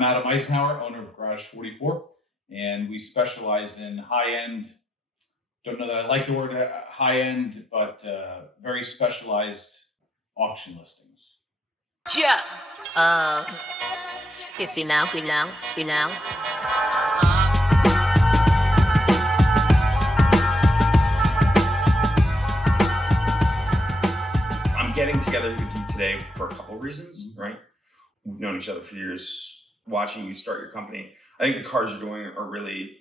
I'm Adam Eisenhauer, owner of Garage 44, and we specialize in high-end, don't know that I like the word high-end, but very specialized auction listings. Yeah. If you know. I'm getting together with you today for a couple of reasons, right? We've known each other for years, watching you start your company. I think the cars you're doing are really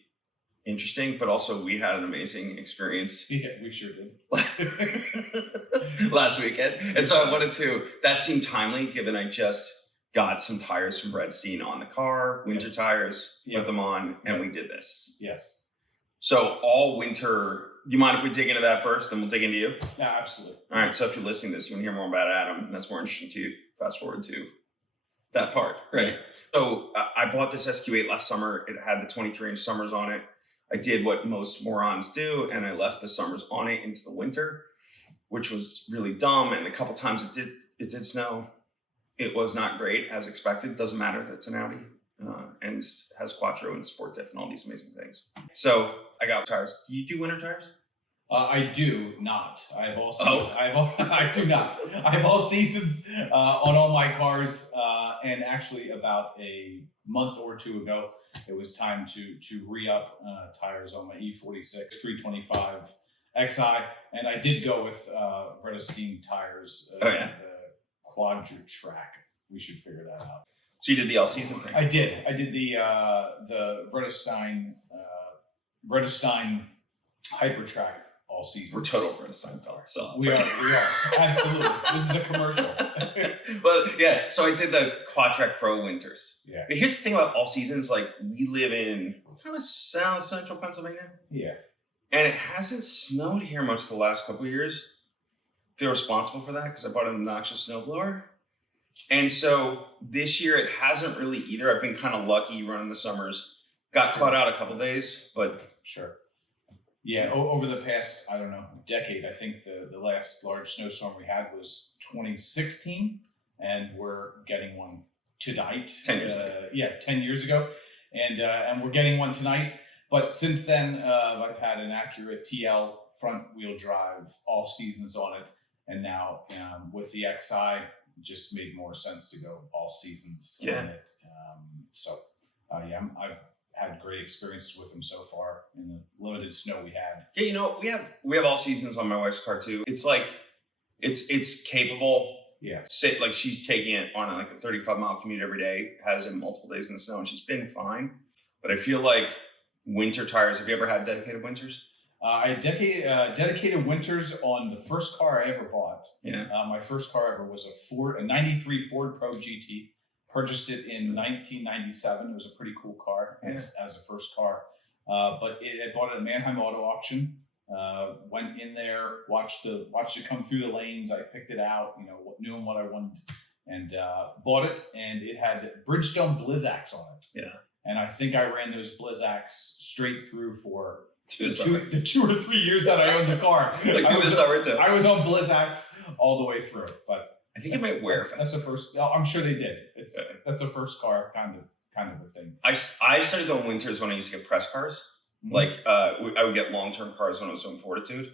interesting, but also we had an amazing experience. Yeah, we sure did. Last weekend. And so I wanted to, that seemed timely given I just got some tires from Vredestein on the car, winter tires, put them on, and we did this. Yes. So all winter, do you mind if we dig into that first, then we'll dig into you? Yeah, absolutely. All right, so if you're listening to this, you want to hear more about Adam, and that's more interesting to you, fast forward to that part, right? So I bought this SQ8 last summer. It had the 23-inch summers on it. I did what most morons do, and I left the summers on it into the winter, which was really dumb. And a couple times it did snow. It was not great, as expected. Doesn't matter, that's an Audi, and has Quattro and Sport Diff and all these amazing things. So I got tires. Do you do winter tires? I do not. I do not. I have all seasons on all my cars, and actually about a month or two ago, it was time to re-up tires on my E46 325 XI, and I did go with Vredestein tires, the Quatrac. We should figure that out. So you did the all season thing? I did. I did the Vredestein Hypertrack all season. We're total Vredestein fellas. So we are. Absolutely. This is a commercial. Well, yeah. So I did the Quatrac Pro winters. Yeah. But here's the thing about all seasons. Like, we live in kind of south central Pennsylvania. Yeah. And it hasn't snowed here much the last couple of years. I feel responsible for that because I bought an obnoxious snowblower. And so this year it hasn't really either. I've been kind of lucky running the summers. Got caught out a couple days, but sure. Yeah, over the past, I don't know, decade, I think the last large snowstorm we had was 2016, and we're getting one tonight. 10 years ago. Yeah, 10 years ago. And we're getting one tonight. But since then, I've had an accurate TL front wheel drive, all seasons on it. And now with the XI, it just made more sense to go all seasons on it. I've had great experiences with them so far in the limited snow we had. Yeah, you know, we have all seasons on my wife's car too. It's like it's capable. Yeah. Like, she's taking it on like a 35-mile commute every day, has it multiple days in the snow, and she's been fine. But I feel like winter tires, have you ever had dedicated winters? I had dedicated winters on the first car I ever bought. Yeah. My first car ever was a 93 Ford Pro GT. Purchased it in 1997. It was a pretty cool car as a first car. But I bought it at Mannheim Auto Auction. Went in there, watched it come through the lanes. I picked it out, knew what I wanted, and bought it. And it had Bridgestone Blizzaks on it. Yeah. And I think I ran those Blizzaks straight through for the 2 or 3 years that I owned the car. Like through the summer too. I was on Blizzaks all the way through, but I think it might wear. That's the first. I'm sure they did. That's a first car kind of a thing. I started doing winters when I used to get press cars. Mm-hmm. Like I would get long-term cars when I was doing Fortitude,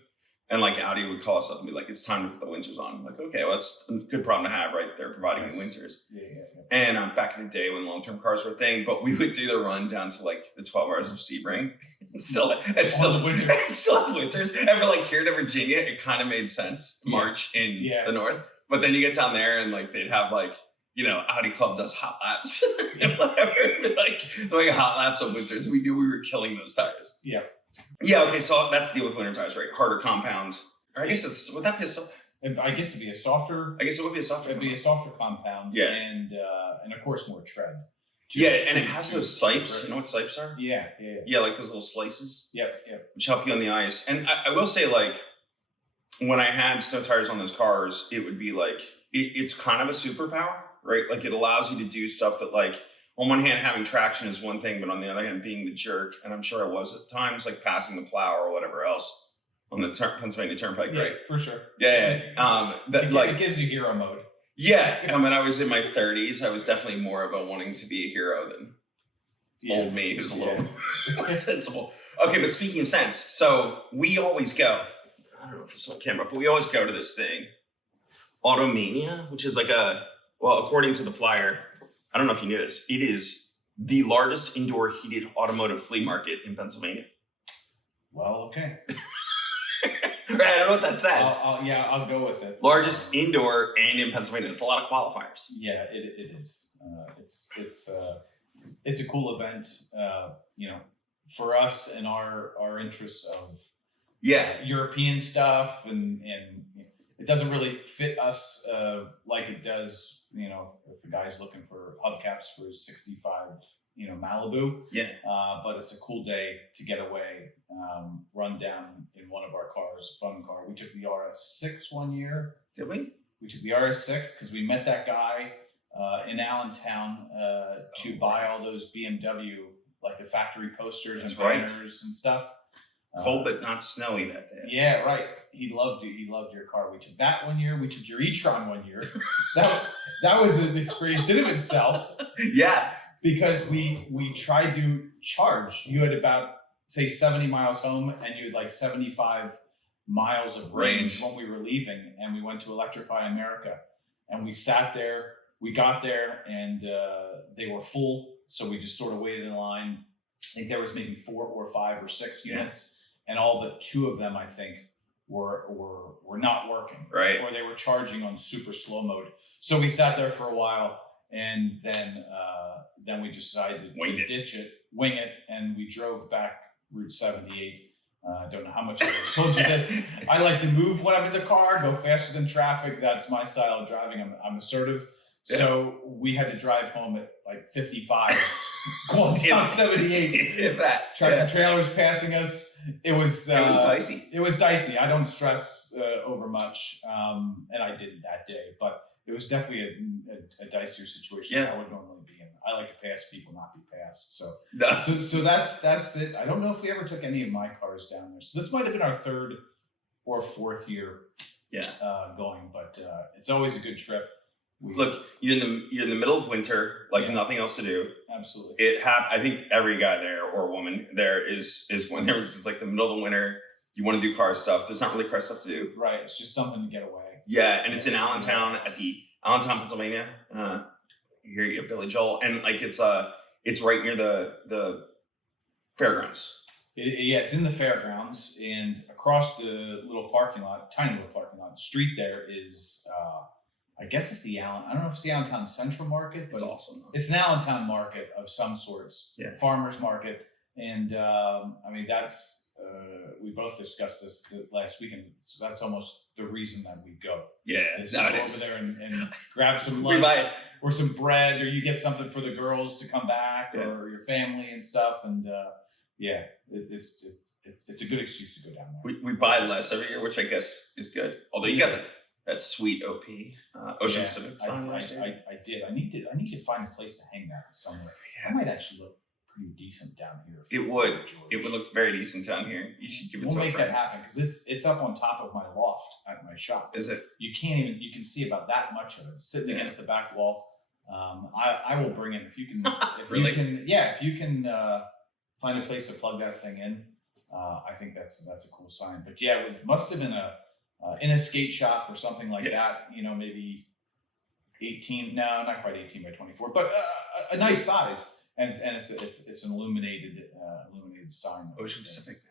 and like Audi would call us up and be like, "It's time to put the winters on." I'm like, okay, well, that's a good problem to have, right? They're providing the winters. Yeah. And back in the day when long-term cars were a thing, but we would do the run down to like the 12 hours of Sebring. Still have winters. And for like here to Virginia, it kind of made sense. March in the north. But then you get down there and like they'd have like, Audi Club does hot laps and whatever. Like doing hot laps on winters. We knew we were killing those tires. Yeah. Yeah, okay, so that's the deal with winter tires, right? Harder compound. Or I guess would that be I guess it'd be a softer. I guess it would be a softer. It'd be a softer compound. Yeah. And of course more tread. And it has those sipes. You know what sipes are? Yeah. Yeah, like those little slices. Yep. Which help you on the ice. And I will say, like, when I had snow tires on those cars, it would be like, it's kind of a superpower, right? Like, it allows you to do stuff that, like, on one hand, having traction is one thing, but on the other hand, being the jerk, and I'm sure I was at times, like passing the plow or whatever else on the Pennsylvania Turnpike, right? For sure. Yeah. It gives you hero mode. Yeah, when I was in my 30s, I was definitely more of a wanting to be a hero than old me, who's a little more sensible. Okay, but speaking of sense, so we always go. I don't know if it's on camera, but we always go to this thing, Auto Mania, which is like according to the flyer, I don't know if you knew this, it is the largest indoor heated automotive flea market in Pennsylvania. Well, okay. Right, I don't know what that says. I'll go with it. Largest indoor and in Pennsylvania. It's a lot of qualifiers. Yeah, it is. It's a cool event. For us and our interests of European stuff, and it doesn't really fit us like it does. If the guy's looking for hubcaps for his 65, Malibu. Yeah. But it's a cool day to get away, run down in one of our cars, a fun car. We took the RS6 one year. Did we? We took the RS6 because we met that guy in Allentown to buy all those BMW, like the factory posters and banners and stuff. Cold but not snowy that day. Yeah, right. He loved you. He loved your car. We took that one year. We took your e-tron one year. that was an experience in of itself. Yeah. Because we tried to charge. You had about, say, 70 miles home, and you had like 75 miles of range when we were leaving, and we went to Electrify America. And we sat there. We got there, and they were full, so we just sort of waited in line. I think there was maybe 4 or 5 or 6 units, and all but 2 of them, I think, were not working. Right. Or they were charging on super slow mode. So we sat there for a while, and then we decided to ditch it, wing it, and we drove back Route 78. I don't know how much I told you this. I like to move when I'm in the car, go faster than traffic. That's my style of driving. I'm assertive. Yeah. So we had to drive home at like 55, going down 78. If that. Tractor trailers passing us. It was dicey. It was dicey. I don't stress over much, and I didn't that day, but it was definitely a dicier situation I would normally be in. I like to pass people, not be passed. So that's it. I don't know if we ever took any of my cars down there. So this might have been our 3rd or 4th year going, but it's always a good trip. Look, you're in the middle of winter, nothing else to do. Absolutely. I think every guy there or woman there is going there because it's like the middle of the winter. You want to do car stuff. There's not really car stuff to do. Right. It's just something to get away. Yeah, and it's in Allentown Allentown, Pennsylvania. Here you go, Billy Joel, and it's right near the fairgrounds. It's in the fairgrounds, and across the little parking lot, tiny little parking lot, the street there is. I guess it's I don't know if it's the Allentown Central Market, but it's an Allentown market of some sorts. Yeah. Farmers market. And that's, we both discussed this last weekend. So that's almost the reason that we go. Yeah. Go over there and grab some lunch or some bread, or you get something for the girls to come back or your family and stuff. And it's a good excuse to go down there. We buy less every year, which I guess is good. Although you got that sweet OP Ocean Pacific sign last year. I did. I need to find a place to hang that somewhere. That might actually look pretty decent down here. It would. It would look very decent down here. You should give it to a friend. We'll make that happen because it's up on top of my loft at my shop. Is it? You can see about that much of it sitting against the back wall. I will bring it if you can. If you can find a place to plug that thing in. I think that's a cool sign. But yeah, it must have been in a skate shop or something like that, maybe 18, no, not quite 18 by 24, but a nice size. And it's an illuminated sign. Ocean Pacific.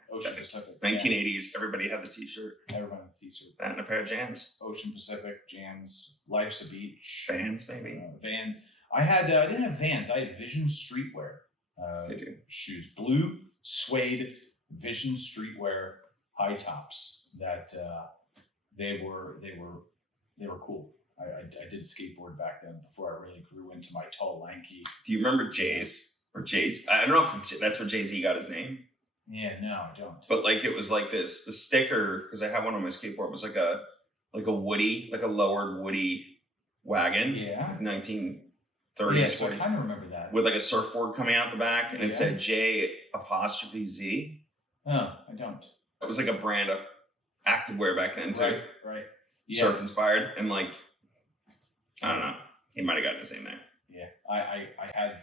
1980s. Everybody had the t-shirt. Everybody had the t-shirt. And a pair of Jams. Ocean Pacific, Jams, Life's a Beach. Vans, maybe. Vans. I didn't have Vans. I had Vision Streetwear. Shoes. Blue suede Vision Streetwear high tops that they were cool. I did skateboard back then before I really grew into my tall, lanky. Do you remember Jay's? Or Jay's? I don't know if that's where Jay-Z got his name. Yeah, no, I don't. But it was like this. The sticker, because I have one on my skateboard, was like a Woody, like a lowered Woody wagon. Yeah. 1930s. Yeah, so I kind of remember that. With a surfboard coming out the back, and it said J''Z. Oh, I don't. It was like a brand of activewear back then too. Right. Surf inspired, and I don't know. He might have gotten the same there. Yeah, I had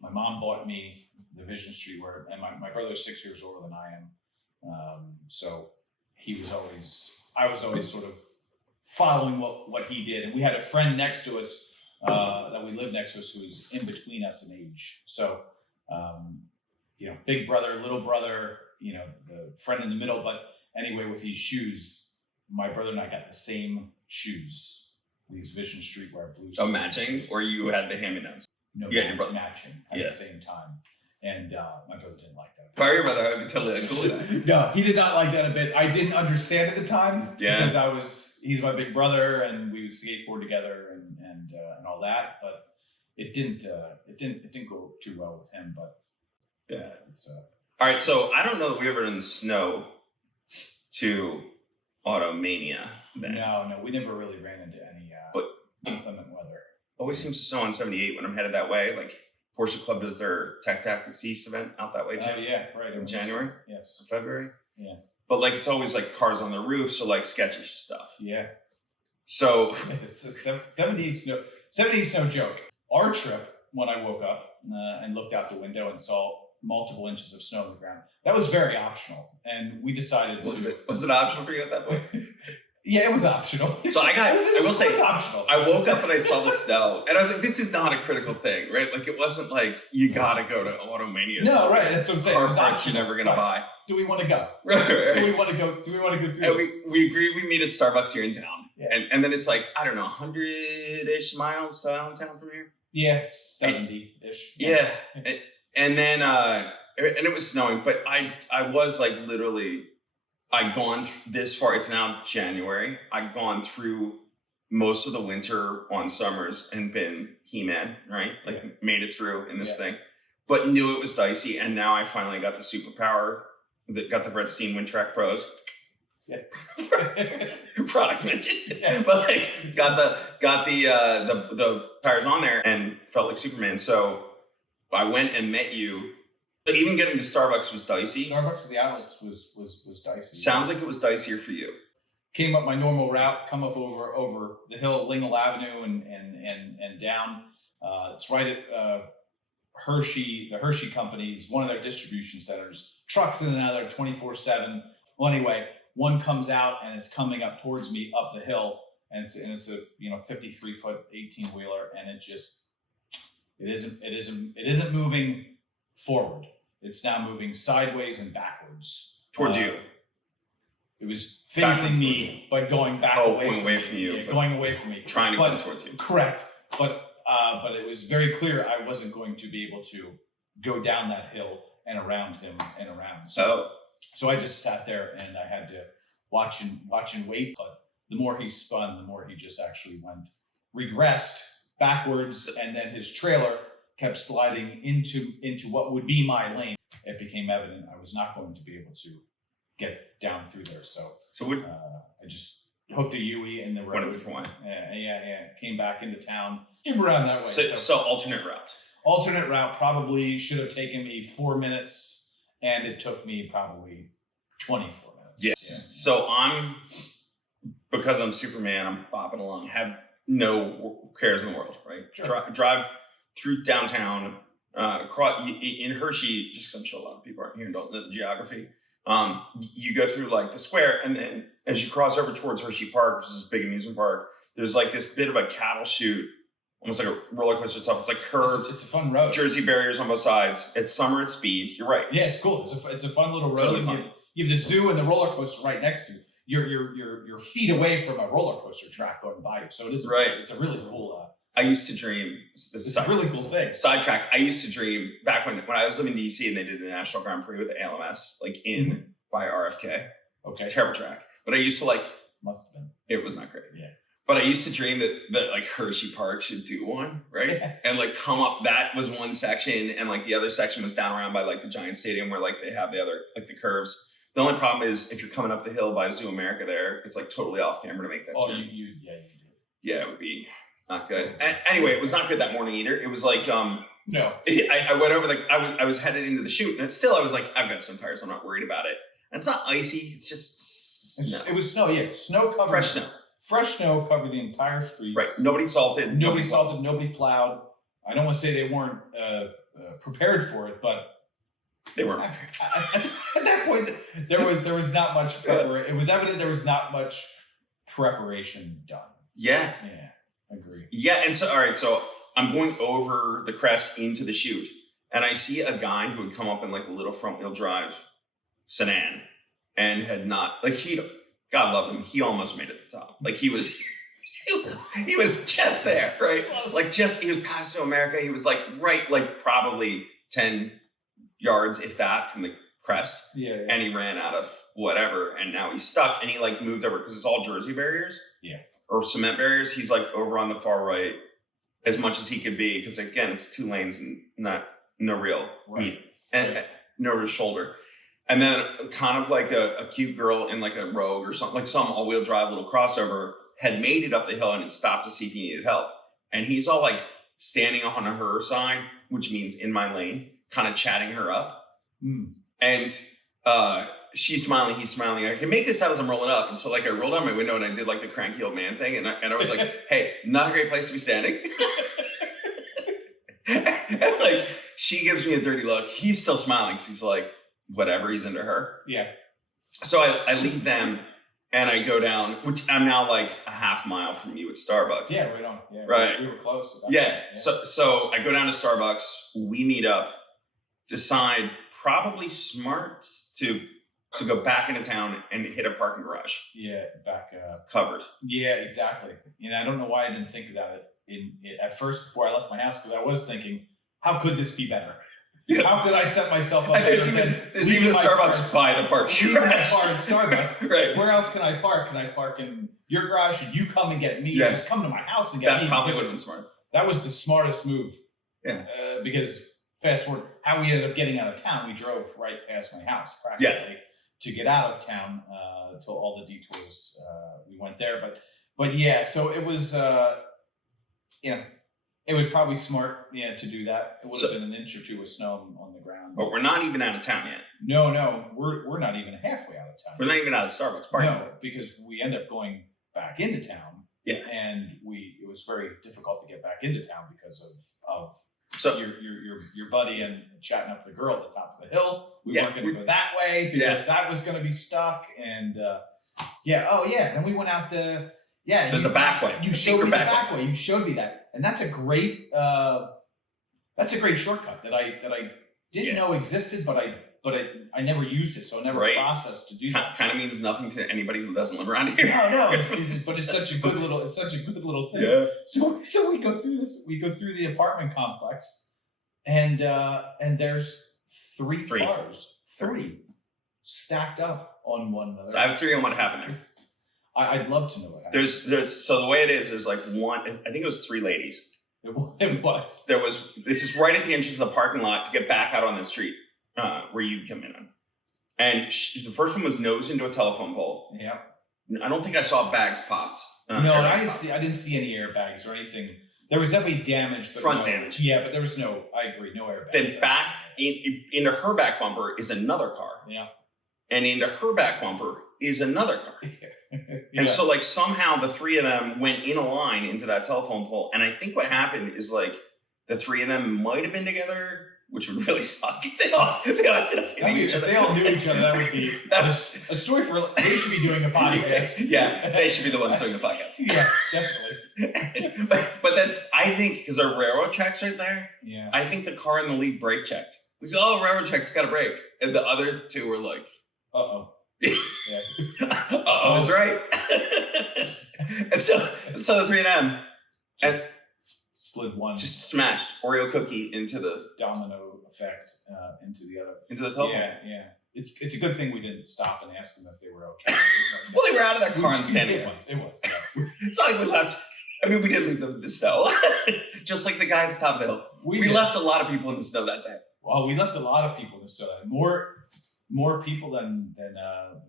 my mom bought me the Vision Streetwear, and my brother's 6 years older than I am. So I was always sort of following what he did. And we had a friend next to us that we lived next to us who was in between us in age. So, big brother, little brother, the friend in the middle. But anyway, with these shoes, my brother and I got the same shoes. These Vision Streetwear blue. Oh, matching? Or you had the hand-me-downs? No, your brother. matching at the same time. And my brother didn't like that. Probably your brother, I would totally cool with that. No, he did not like that a bit. I didn't understand at the time. Yeah. Because he's my big brother and we would skateboard together and all that. But it didn't go too well with him. But yeah, it's All right, so I don't know if we ever done snow to Auto Mania then. No, we never really ran into any inclement weather. Always seems to snow on 78 when I'm headed that way. Like Porsche Club does their Tech Tactics East event out that way too. Oh yeah, right. In January? Yes. Or February? Yeah. But like it's always like cars on the roof, so like sketchy stuff. Yeah. So 78's no joke. Our trip, when I woke up and looked out the window and saw multiple inches of snow on the ground, that was very optional. And we decided was it optional for you at that point? Yeah, it was optional. So I will say, it was optional. I woke up and I saw the snow, and I was like, "This is not a critical thing, right? Like, it wasn't like you gotta go to Auto Mania. No, right? That's what I'm saying. Car parts you're never gonna buy. Do we want to go? Right. Do we want to go? Do we want to go through? And this? we agreed we meet at Starbucks here in town, Yeah. and then it's like I don't know, 100-ish miles to Allentown from here. Yeah, 70-ish. Yeah, and then and it was snowing, but I was like literally. I'd gone this far. It's now January. I'd gone through most of the winter on summers and been He-Man, right? Like made it through in this thing, but knew it was dicey. And now I finally got the superpower that got the Vredestein Quatrac Pros. Yeah. Product mention. Yeah. But like got the tires on there and felt like Superman. So I went and met you. But even getting to Starbucks was dicey. Starbucks at the outlets was dicey. Sounds like it was dicier for you. Came up my normal route, come up over the hill, Lingle Avenue, and down. It's right at Hershey, the Hershey Company's one of their distribution centers. Trucks in and out of there 24/7. Well, anyway, one comes out and it's coming up towards me up the hill, and it's a 53-foot 18-wheeler, and it isn't moving forward. It's now moving sideways and backwards. Towards you. It was Backwards facing me, but going back away from you. Yeah, going away from me. Trying to come towards you. Correct. But it was very clear I wasn't going to be able to go down that hill and around him and around. So I just sat there and I had to watch and wait. But the more he spun, the more he just actually regressed backwards, and then his trailer kept sliding into what would be my lane. It became evident I was not going to be able to get down through there. So I just hooked a Yui in the road. Went a different way. Yeah. Came back into town. Came around that way. So alternate route. Alternate route probably should have taken me 4 minutes, and it took me probably 24 minutes. Yes. Yeah. So because I'm Superman, I'm bopping along. Have no cares in the world, right? Sure. Drive through downtown, across in Hershey, just because I'm sure a lot of people aren't here and don't know the geography. You go through like the square, and then as you cross over towards Hershey Park, which is this big amusement park, there's like this bit of a cattle chute, almost like a roller coaster itself. It's like curved. It's a fun road. Jersey barriers on both sides. It's summer at speed. You're right. Yeah, it's cool. It's a fun little road. Totally fun. You have the zoo and the roller coaster right next to you. You're feet away from a roller coaster track going by you. So it is right. It's a really cool. I used to dream. It's a really cool thing. Sidetrack. I used to dream back when I was living in DC and they did the National Grand Prix with the ALMS, like by RFK. Okay. Terrible track. But I used to Must have been. It was not great. Yeah. But I used to dream that like Hershey Park should do one, right? And like come up. That was one section, and like the other section was down around by like the Giant Stadium where like they have the other like the curves. The only problem is if you're coming up the hill by Zoo America there, it's like totally off camera to make that turn. You do. Yeah, it would be not good. Anyway, it was not good that morning either. It was like no. I went over I was headed into the chute, and still I was like, I've got some tires. I'm not worried about it. And it's not icy. It's just snow. It was snow. Yeah, snow covered. Fresh snow. fresh snow covered the entire streets. Right. Nobody salted. Nobody salted. Nobody plowed. I don't want to say they weren't prepared for it, but They weren't. at that point, there was not much preparation. It was evident there was not much preparation done. Yeah. Yeah, agree. Yeah, and so all right, so I'm going over the crest into the chute, and I see a guy who had come up in like a little front wheel drive sedan, and had not God love him, he almost made it to the top. Like he was just there, right? Like he was past to America. He was like right, like probably 10 yards, if that, from the crest. Yeah. And he ran out of whatever, and now he's stuck, and he like moved over because it's all Jersey barriers. Yeah. Or cement barriers. He's like over on the far right as much as he could be, because again, it's 2 lanes and no real meat and no real shoulder. And then kind of like a cute girl in like a Rogue or something, like some all-wheel drive little crossover, had made it up the hill and had stopped to see if he needed help. And he's all like standing on her side, which means in my lane, kind of chatting her up. And she's smiling, he's smiling. I can make this out as I'm rolling up. And so like I rolled out my window and I did like the cranky old man thing. And I was like, hey, not a great place to be standing. And like she gives me a dirty look. He's still smiling because he's like, whatever, he's into her. Yeah. So I leave them and I go down, which I'm now like a half mile from you at Starbucks. Yeah, right on. Yeah, right. We were close. Yeah. So I go down to Starbucks. We meet up. Decide probably smart to go back into town and hit a parking garage. Yeah, back covered. Yeah, exactly. And I don't know why I didn't think about it at first before I left my house, because I was thinking, how could this be better? Yeah. How could I set myself up? There's even a Starbucks by the parking garage. Car at Starbucks. Right. Where else can I park? Can I park in your garage? Should you come and get me? Yeah. Just come to my house and get me. That probably would have been smart. That was the smartest move. Yeah. Because fast forward, how we ended up getting out of town, we drove right past my house practically to get out of town until all the detours we went there. But yeah, so it was it was probably smart to do that. It would have been an inch or two of snow on the ground. But we're not even out of town yet. No, we're not even halfway out of town. We're not even out of Starbucks parking. No, because we end up going back into town. Yeah. And it was very difficult to get back into town because of so your buddy and chatting up the girl at the top of the hill. We weren't going to go that way because that was going to be stuck. And and we went out there's a back way. You showed me the back way. You showed me that, and that's a great shortcut that I didn't know existed, but I never used it, so I never processed to do that. Kind of means nothing to anybody who doesn't live around here. No, but it's such a good little thing. Yeah. So we go through this. We go through the apartment complex, and there's three cars, stacked up on one another. So I have 3 on what happened there. I'd love to know what happened. There's so the way it is, there's like one. I think it was 3 ladies. It was. This is right at the entrance of the parking lot to get back out on the street. Where you'd come in on. And the first one was nose into a telephone pole. Yeah. I don't think I saw bags popped. No, I didn't see any airbags or anything. There was definitely damage. But front damage. Yeah, but there was no airbags. Then back into her back bumper is another car. Yeah. And into her back bumper is another car. Yeah. And so like somehow the 3 of them went in a line into that telephone pole. And I think what happened is like the 3 of them might have been together, which would really suck if they all ended up hitting each other. If they all knew each other, that would be a story for. They should be doing a podcast. Yeah, they should be the ones doing the podcast. Yeah, definitely. but then I think because our railroad check's right there. Yeah. I think the car in the lead brake checked. We said, "Oh, railroad check's got a brake," and the other 2 were like, "Uh oh." Yeah. Uh-oh is right. And so the 3 of them and slid one, just smashed Oreo cookie into the domino effect into the telephone. Yeah. It's a good thing we didn't stop and ask them if they were okay. Well, they were out of their car and standing. It was. Yeah. It's not like we left. I mean, we did leave them in the snow, just like the guy at the top of the hill. We left a lot of people in the snow that day. Well, we left a lot of people in the snow. More people than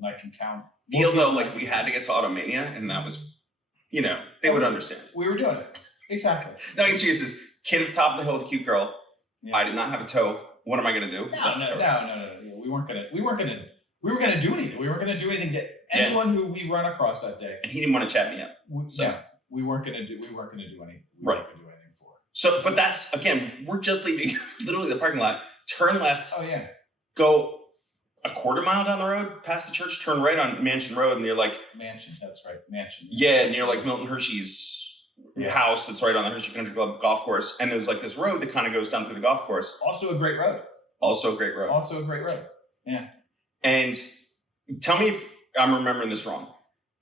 I can count. Feel though like we had to get to Auto Mania, and that was, they would understand. We were doing it. Exactly. No, in seriousness, kid at the top of the hill with a cute girl. Yeah. I did not have a tow. What am I going to do? No. Yeah, we weren't gonna we were going to do anything. We weren't going to do anything to anyone who we run across that day. And he didn't want to chat me up. We weren't going to do anything. We weren't going to do anything for. So, but that's, again, we're just leaving literally the parking lot, turn left. Oh, yeah. Go a quarter mile down the road, past the church, turn right on Mansion Road, and you're like... Mansion, that's right, Mansion. Yeah, and you're like Milton Hershey's house that's right on the Hershey Country Club golf course, and there's like this road that kind of goes down through the golf course. Also a great road. Yeah. And tell me if I'm remembering this wrong.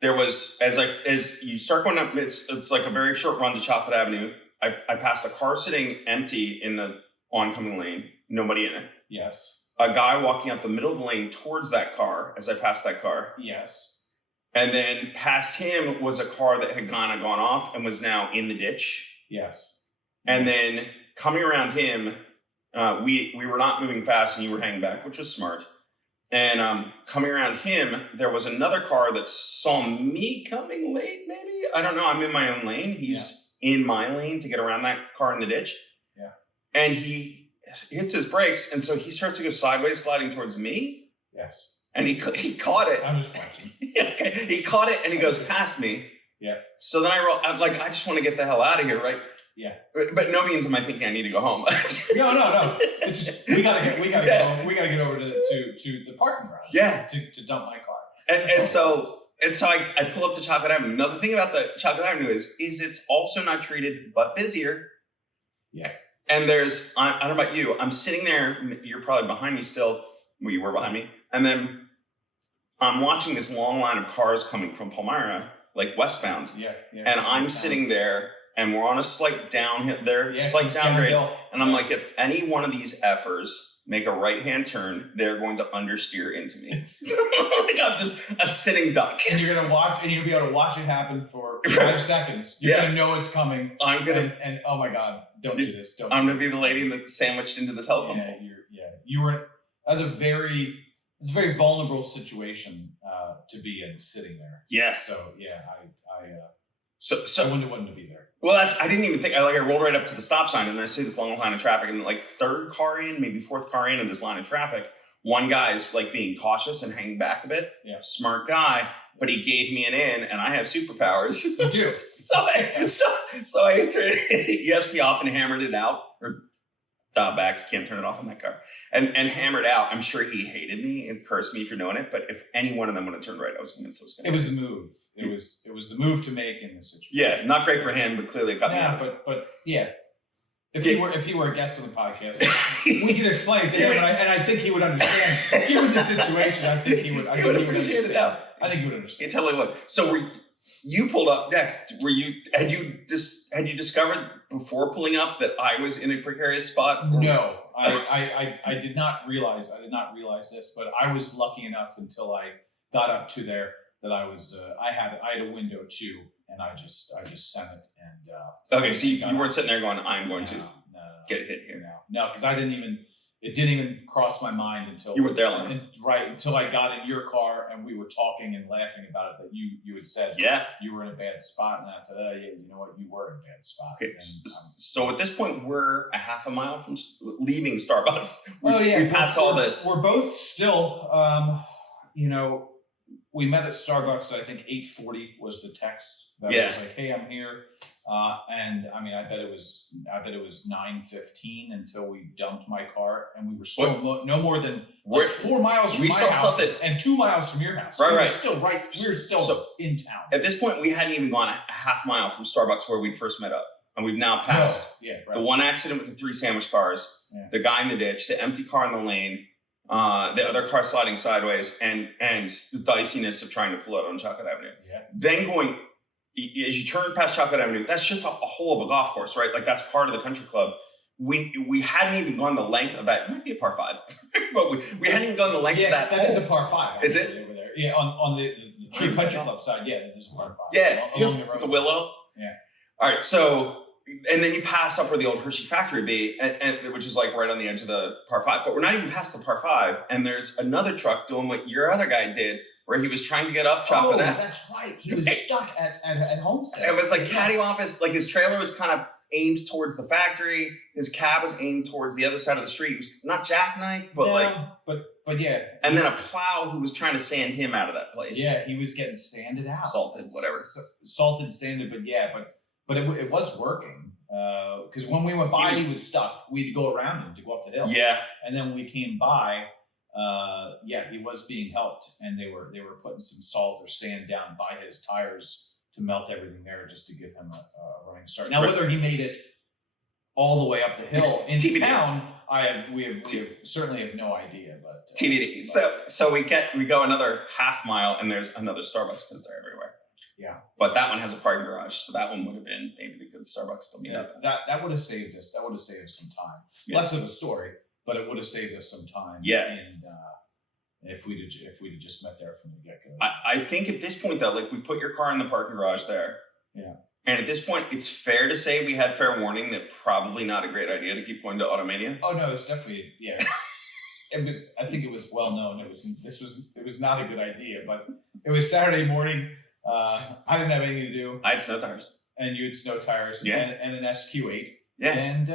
There was, as you start going up, it's like a very short run to Chocolate Avenue. I passed a car sitting empty in the oncoming lane, nobody in it. Yes. A guy walking up the middle of the lane towards that car as I passed that car. Yes. And then past him was a car that had gone off and was now in the ditch. Yes. And then coming around him, we were not moving fast and you were hanging back, which was smart. And coming around him, there was another car that saw me coming late, maybe? I don't know. I'm in my own lane. He's in my lane to get around that car in the ditch. Yeah. And he hits his brakes, and so he starts to go sideways, sliding towards me. Yes. And he caught it. I'm just watching. Okay. He caught it, and he goes past me. Yeah. So then I'm like, I just want to get the hell out of here, right? Yeah. But no means am I thinking I need to go home. No. It's just we gotta get home. We gotta get over to the parking garage. Yeah. To dump my car. And so I pull up to Chocolate Avenue. Another thing about the Chocolate Avenue is it's also not treated but busier. Yeah. And there's, I don't know about you, I'm sitting there, you're probably behind me still, well, you were behind me, and then I'm watching this long line of cars coming from Palmyra, like westbound. Yeah. And I'm sitting there, and we're on a slight downhill, slight downgrade, and I'm like, if any one of these effers make a right-hand turn, they're going to understeer into me. Like I'm just a sitting duck. And you're gonna be able to watch it happen for 5 seconds. You're gonna know it's coming. I'm gonna and oh my God, don't do this. I'm gonna be the lady that's sandwiched into the telephone pole. You were. That's a very vulnerable situation to be in, sitting there. Yeah. So yeah, I wouldn't want to be there. Well, I didn't even think. I rolled right up to the stop sign, and I see this long line of traffic, and like third car in, maybe fourth car in this line of traffic. One guy's like being cautious and hanging back a bit. Yeah. Smart guy, but he gave me an in, and I have superpowers. You do. so I turned ESP off and hammered it out, or dial back. You can't turn it off on that car. And hammered out. I'm sure he hated me and cursed me for doing it, but if any one of them would have turned right, I was convinced it was going to. It was the move. It was the move to make in this situation. Yeah, not great for him, but clearly it got me out. But yeah. If he were a guest on the podcast, we could explain it to him, and I think he would understand. Given the situation, I think he would. He would appreciate it. I think he would understand. He totally would. So you pulled up next? Had you discovered before pulling up that I was in a precarious spot? No, I did not realize. I did not realize this, but I was lucky enough until I got up to there that I was. I had a window too. And I just sent it, and okay. So you weren't sitting there going, "I'm going to get hit here." No, because it didn't even cross my mind until you were there long. Right until I got in your car and we were talking and laughing about it. That you had said, you were in a bad spot, and I thought, yeah, you know what, you were in a bad spot. Okay. So at this point, we're a half a mile from leaving Starbucks. We passed all this. We're both still, we met at Starbucks. I think 8:40 was the text. That was like, hey, I'm here. And I mean, I bet it was 9:15 until we dumped my car, and we were still no more than 4 miles from my house and 2 miles from your house. Right. We were still in town. At this point, we hadn't even gone a half mile from Starbucks where we first met up, and we've now passed the one accident with the 3 sandwich cars, the guy in the ditch, the empty car in the lane, the other car sliding sideways, and the diciness of trying to pull out on Chocolate Avenue. Yeah. Then going. As you turn past Chocolate Avenue, that's just a whole of a golf course, right? Like that's part of the country club. We hadn't even gone the length of that. It might be a par 5, but we hadn't even gone the length of that. That is a par 5. Is it over there? Yeah, on the Tree Country Club side. Yeah, that is a par 5. Yeah, along the road. The willow. Yeah. All right, so and then you pass up where the old Hershey factory would be, and which is like right on the edge of the par 5. But we're not even past the par 5, and there's another truck doing what your other guy did, where he was trying to get up Chocolate Avenue. That's right. He was stuck at Homestead. It was like cattywampus, like his trailer was kind of aimed towards the factory. His cab was aimed towards the other side of the street. It was not jackknife, but but yeah. And then a plow who was trying to sand him out of that place. Yeah, he was getting sanded out. Salted, whatever. Salted, sanded, but it was working. Because when we went by, he was stuck. We had to go around him to go up the hill. Yeah. And then when we came by, he was being helped, and they were putting some salt or sand down by his tires to melt everything there, just to give him a running start. Now, whether he made it all the way up the hill in town, we certainly have no idea. But TBD. So we go another half mile, and there's another Starbucks because they're everywhere. Yeah. But that one has a parking garage, so that one would have been maybe a good Starbucks to meet up. That would have saved us. That would have saved us some time. Yeah. Less of a story, but it would have saved us some time. Yeah. And if we'd have just met there from the get go. I think at this point though, like we put your car in the parking garage there. Yeah. And at this point, it's fair to say we had fair warning that probably not a great idea to keep going to Auto Mania. Oh no, it's definitely I think it was well known. It was not a good idea, but it was Saturday morning. I didn't have anything to do. I had snow tires. And you had snow tires. Yeah. And an SQ8. Yeah. And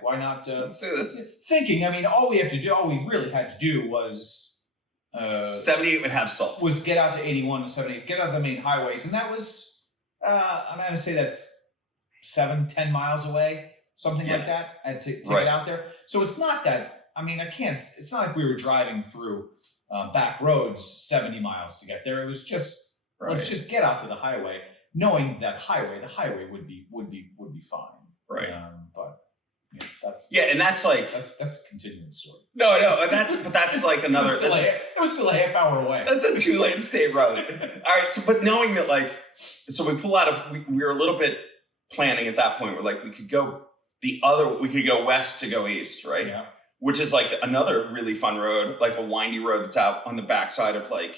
why not? Let's do this. Thinking, I mean, all we really had to do was 78 would have salt. Was get out to 81 and 78, get out the main highways, and that was I'm gonna say that's 7-10 miles away, something like that, to get out there. So it's not that. I mean, it's not like we were driving through back roads 70 miles to get there. It was just let's just get out to the highway, knowing that the highway would be fine. Right. But and that's like that's a continuing story. No, that's like another. It was still a half hour away. That's a 2-lane state road. All right, so but knowing that so we pull out of we were a little bit planning at that point. We're like we could go west to go east, right? Yeah. Which is like another really fun road, like a windy road that's out on the backside of the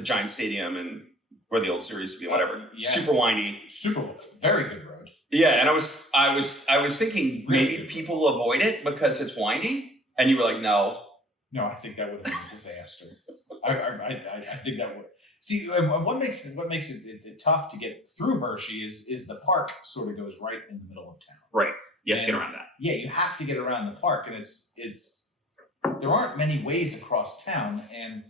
Giant Stadium and where the old series used to be, whatever. Yeah. Super windy. Very good road. Yeah, and I was thinking maybe people avoid it because it's windy, and you were like, no. No, I think that would have been a disaster. I think that would. See, what makes it tough to get through Hershey is the park sort of goes right in the middle of town. Right. You have to get around that. Yeah, you have to get around the park, and it's there aren't many ways across town, and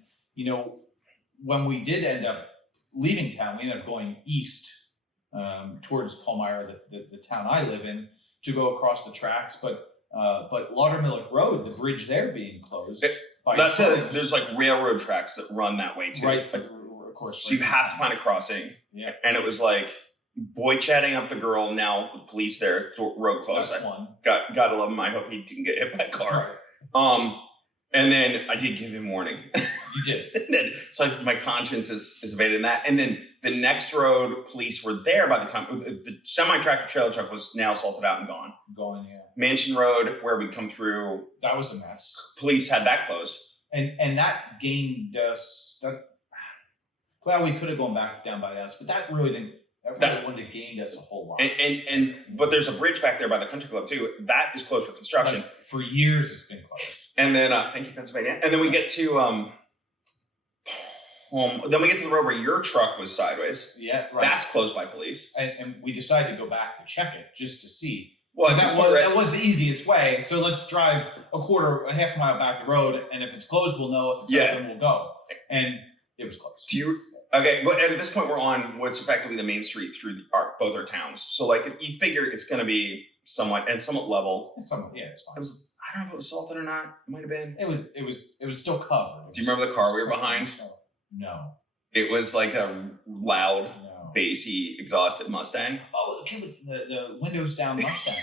when we did end up leaving town, we ended up going east towards Palmyra, the town I live in, to go across the tracks. But Laudermilk Road, the bridge there being closed. There's like railroad tracks that run that way too. Right, of course. So you have to find a crossing. Yeah. And it was like boy chatting up the girl. Now the police there, road closed. That's one. Gotta love him. I hope he didn't get hit by a car. Right. And then I did give him warning. You did. So my conscience is evading that. And then the next road, police were there by the time the semi-tractor trailer truck was now salted out and gone. Yeah. Mansion Road, where we come through, that was a mess. Police had that closed. And that gained us. Well, we could have gone back down by that, but that really didn't. That wouldn't have gained us a whole lot. But there's a bridge back there by the country club too. That is closed for construction. For years, it's been closed. And then thank you, Pennsylvania. And then we get to then we get to the road where your truck was sideways. Yeah, right. That's closed by police. And we decided to go back to check it just to see. Well, that was the easiest way. So let's drive a half mile back the road, and if it's closed, we'll know. If it's open, we'll go. And it was closed. Okay, but at this point, we're on what's effectively the main street through both our towns. So, like, you figure it's going to be somewhat level. It's fine. I don't know if it was salted or not. It might have been. It was still covered. Do you remember the car we were behind? No. It was like a loud, bassy, exhausted Mustang. Oh, the kid with the windows down Mustang.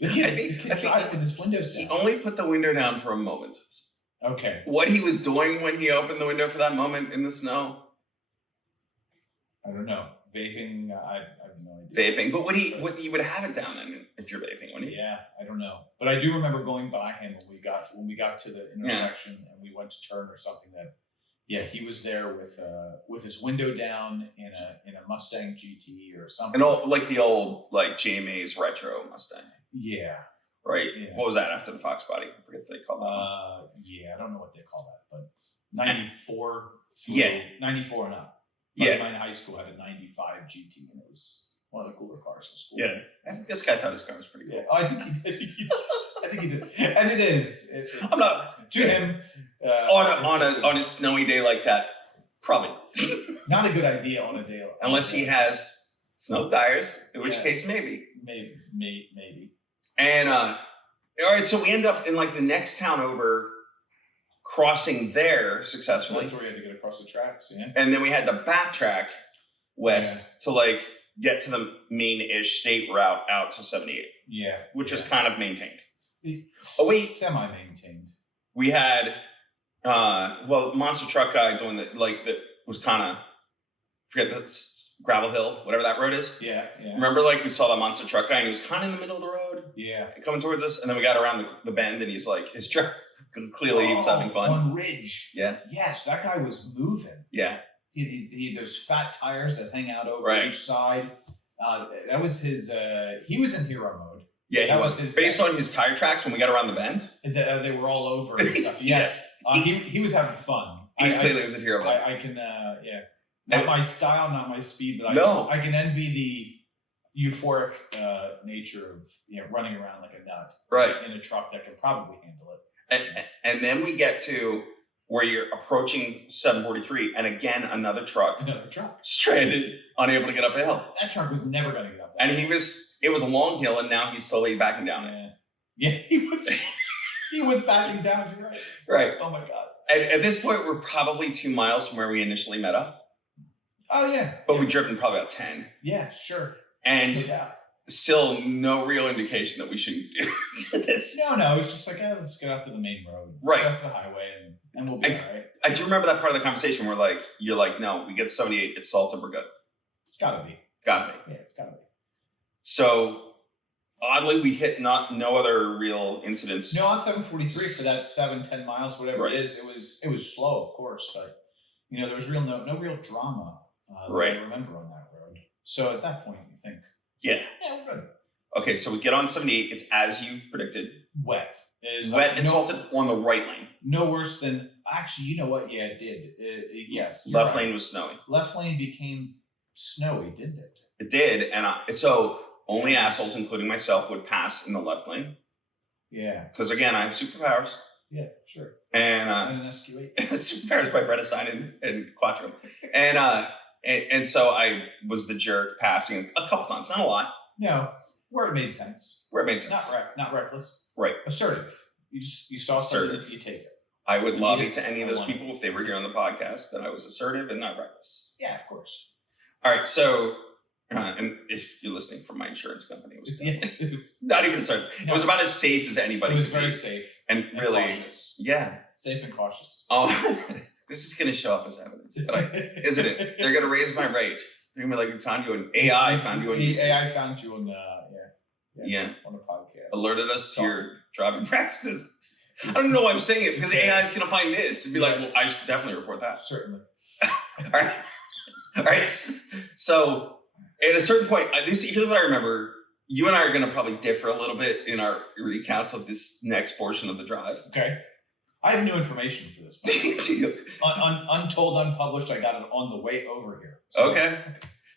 The kid driving with his windows down. He only put the window down for a moment. Okay. What he was doing when he opened the window for that moment in the snow? I don't know. Vaping, I have no idea. Vaping, but you would have it down then if you're vaping, wouldn't you? Yeah, I don't know. But I do remember going by him when we got to the intersection and we went to turn or something. He was there with his window down in a Mustang GT or something. And like the old GMA's retro Mustang. Yeah. Right. Yeah. What was that after the Fox body? I forget what they called that. Yeah, I don't know what they call that, but 94. 94 and up. Yeah. Mine in high school had a 95 GT, and it was one of the cooler cars in school. Yeah, I think this guy thought his car was pretty cool. Yeah. I think he did. I think he did, and it is. I'm not to him on a snowy day like that. Probably not a good idea on a day like unless he has snow tires, in which case maybe. And all right, so we end up in like the next town over, crossing there successfully. That's where we had to get across the tracks, yeah. And then we had to backtrack west to like get to the main-ish state route out to 78. Yeah. Which is kind of maintained. Semi-maintained. We had monster truck guy doing that was kind of, forget that's Gravel Hill, whatever that road is. Yeah. Remember, like, we saw that monster truck guy and he was kind of in the middle of the road. Yeah. Coming towards us, and then we got around the bend and he's like, his truck, clearly he was having fun. On Ridge. Yeah. Yes, that guy was moving. Yeah. He those fat tires that hang out over each side. That was his, he was in hero mode. Yeah, that was his based on his tire tracks when we got around the bend. They were all over and stuff. Yes. He was having fun. He clearly was in hero mode. I can, Not my style, not my speed, but I can envy the euphoric nature of running around like a nut in a truck that can probably handle it. And then we get to where you're approaching 743, and again another truck stranded, unable to get up a hill. That truck was never going to get up. And it was a long hill, and now he's slowly backing down it. Yeah, he was backing down. You're right. Right. Oh my God. And at this point, we're probably 2 miles from where we initially met up. Oh yeah. But we've driven probably about 10. Yeah, sure. And still no real indication that we shouldn't do this. No, it's just like, let's get out to the main road. Right. Get off the highway and we'll be all right. I do remember that part of the conversation where you're like, no, we get to 78, it's salted, we're good. It's gotta be. Gotta be. Yeah, it's gotta be. So oddly, we hit no other real incidents. No, on 743 for that 7-10 miles, whatever it is, it was slow, of course, but there was no real drama that I remember on that road. So at that point, you think, yeah, we're good. Okay, so we get on 78. It's as you predicted. Wet. Wet and salted on the right lane. No worse than actually. You know what? Yeah, it did. Yes. Left lane was snowy. Left lane became snowy, didn't it? It did, and so only assholes, including myself, would pass in the left lane. Yeah. Because again, I have superpowers. Yeah, sure. And an SQ8. Superpowers by Vredestein and Quatrac. And so I was the jerk passing a couple times, not a lot. No, where it made sense. Not reckless. Right. Assertive. You saw something, you take it. I would lobby to any of those people if they were here on the podcast that I was assertive and not reckless. Yeah, of course. All right, so and if you're listening from my insurance company, it was not even assertive. No, it was about as safe as anybody. It was very safe and really cautious. Yeah, safe and cautious. Oh. This is going to show up as evidence, but isn't it? They're going to raise my rate. They're going to be like, we found you on AI, found you on YouTube. AI found you on on a podcast. Alerted us to your driving practices. I don't know why I'm saying it, because AI is going to find this and be like, well, I should definitely report that. Certainly. All right. So at a certain point, here's what I remember. You and I are going to probably differ a little bit in our recounts of this next portion of the drive. Okay. I have new information for this. Untold, unpublished. I got it on the way over here. Okay.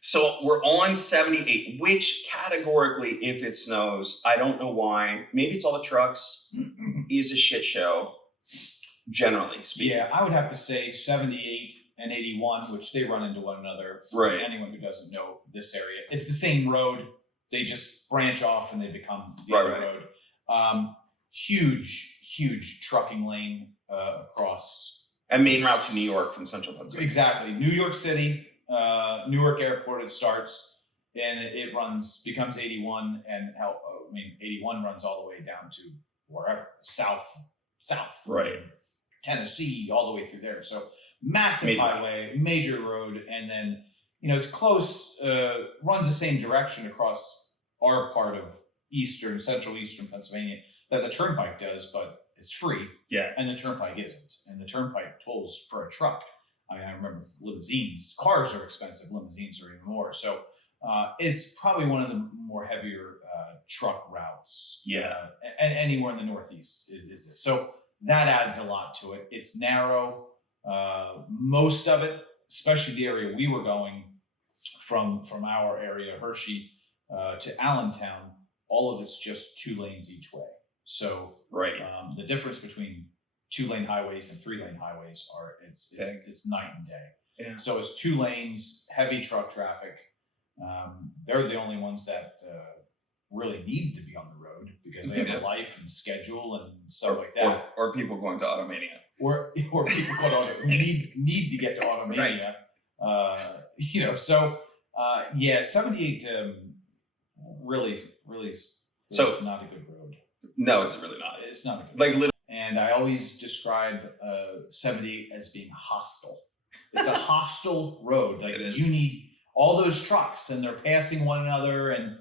So we're on 78, which categorically, if it snows, I don't know why. Maybe it's all the trucks. Is a shit show, generally speaking. Yeah, I would have to say 78 and 81, which they run into one another. Right. Anyone who doesn't know this area, it's the same road. They just branch off and they become the other road. Huge trucking lane across. And main route to New York from central Pennsylvania. Exactly. New York City, Newark Airport, it starts, and it becomes 81, and 81 runs all the way down to wherever, south. Right. Tennessee, all the way through there. So massive highway, major road, and then, it's close, runs the same direction across our part of central eastern Pennsylvania that the turnpike does, but it's free. Yeah. And the turnpike isn't. And the turnpike tolls for a truck. I remember limousines. Cars are expensive. Limousines are even more. So it's probably one of the more heavier truck routes. Yeah. And anywhere in the Northeast is this. So that adds a lot to it. It's narrow. Most of it, especially the area we were going, from our area, Hershey, to Allentown, all of it's just 2 lanes each way. So the difference between 2-lane highways and 3-lane highways it's night and day. Yeah. So it's 2 lanes, heavy truck traffic. They're the only ones that really need to be on the road because they have a life and schedule and stuff like that. Or people going to Auto Mania. Or people going to Auto who need to get to Auto Mania. Right. So 78 really is not a good road. No, it's really not. It's not a good road. Literally. And I always describe 78 as being hostile. It's a hostile road. Like you need all those trucks and they're passing one another and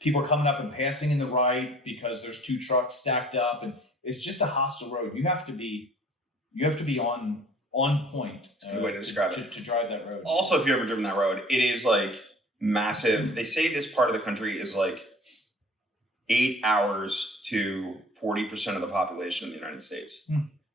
people are coming up and passing in the right because there's 2 trucks stacked up and it's just a hostile road. You have to be on point. That's a good way to describe it. To drive that road. Also, if you've ever driven that road, it is like massive. They say this part of the country is like 8 hours to 40% of the population in the United States.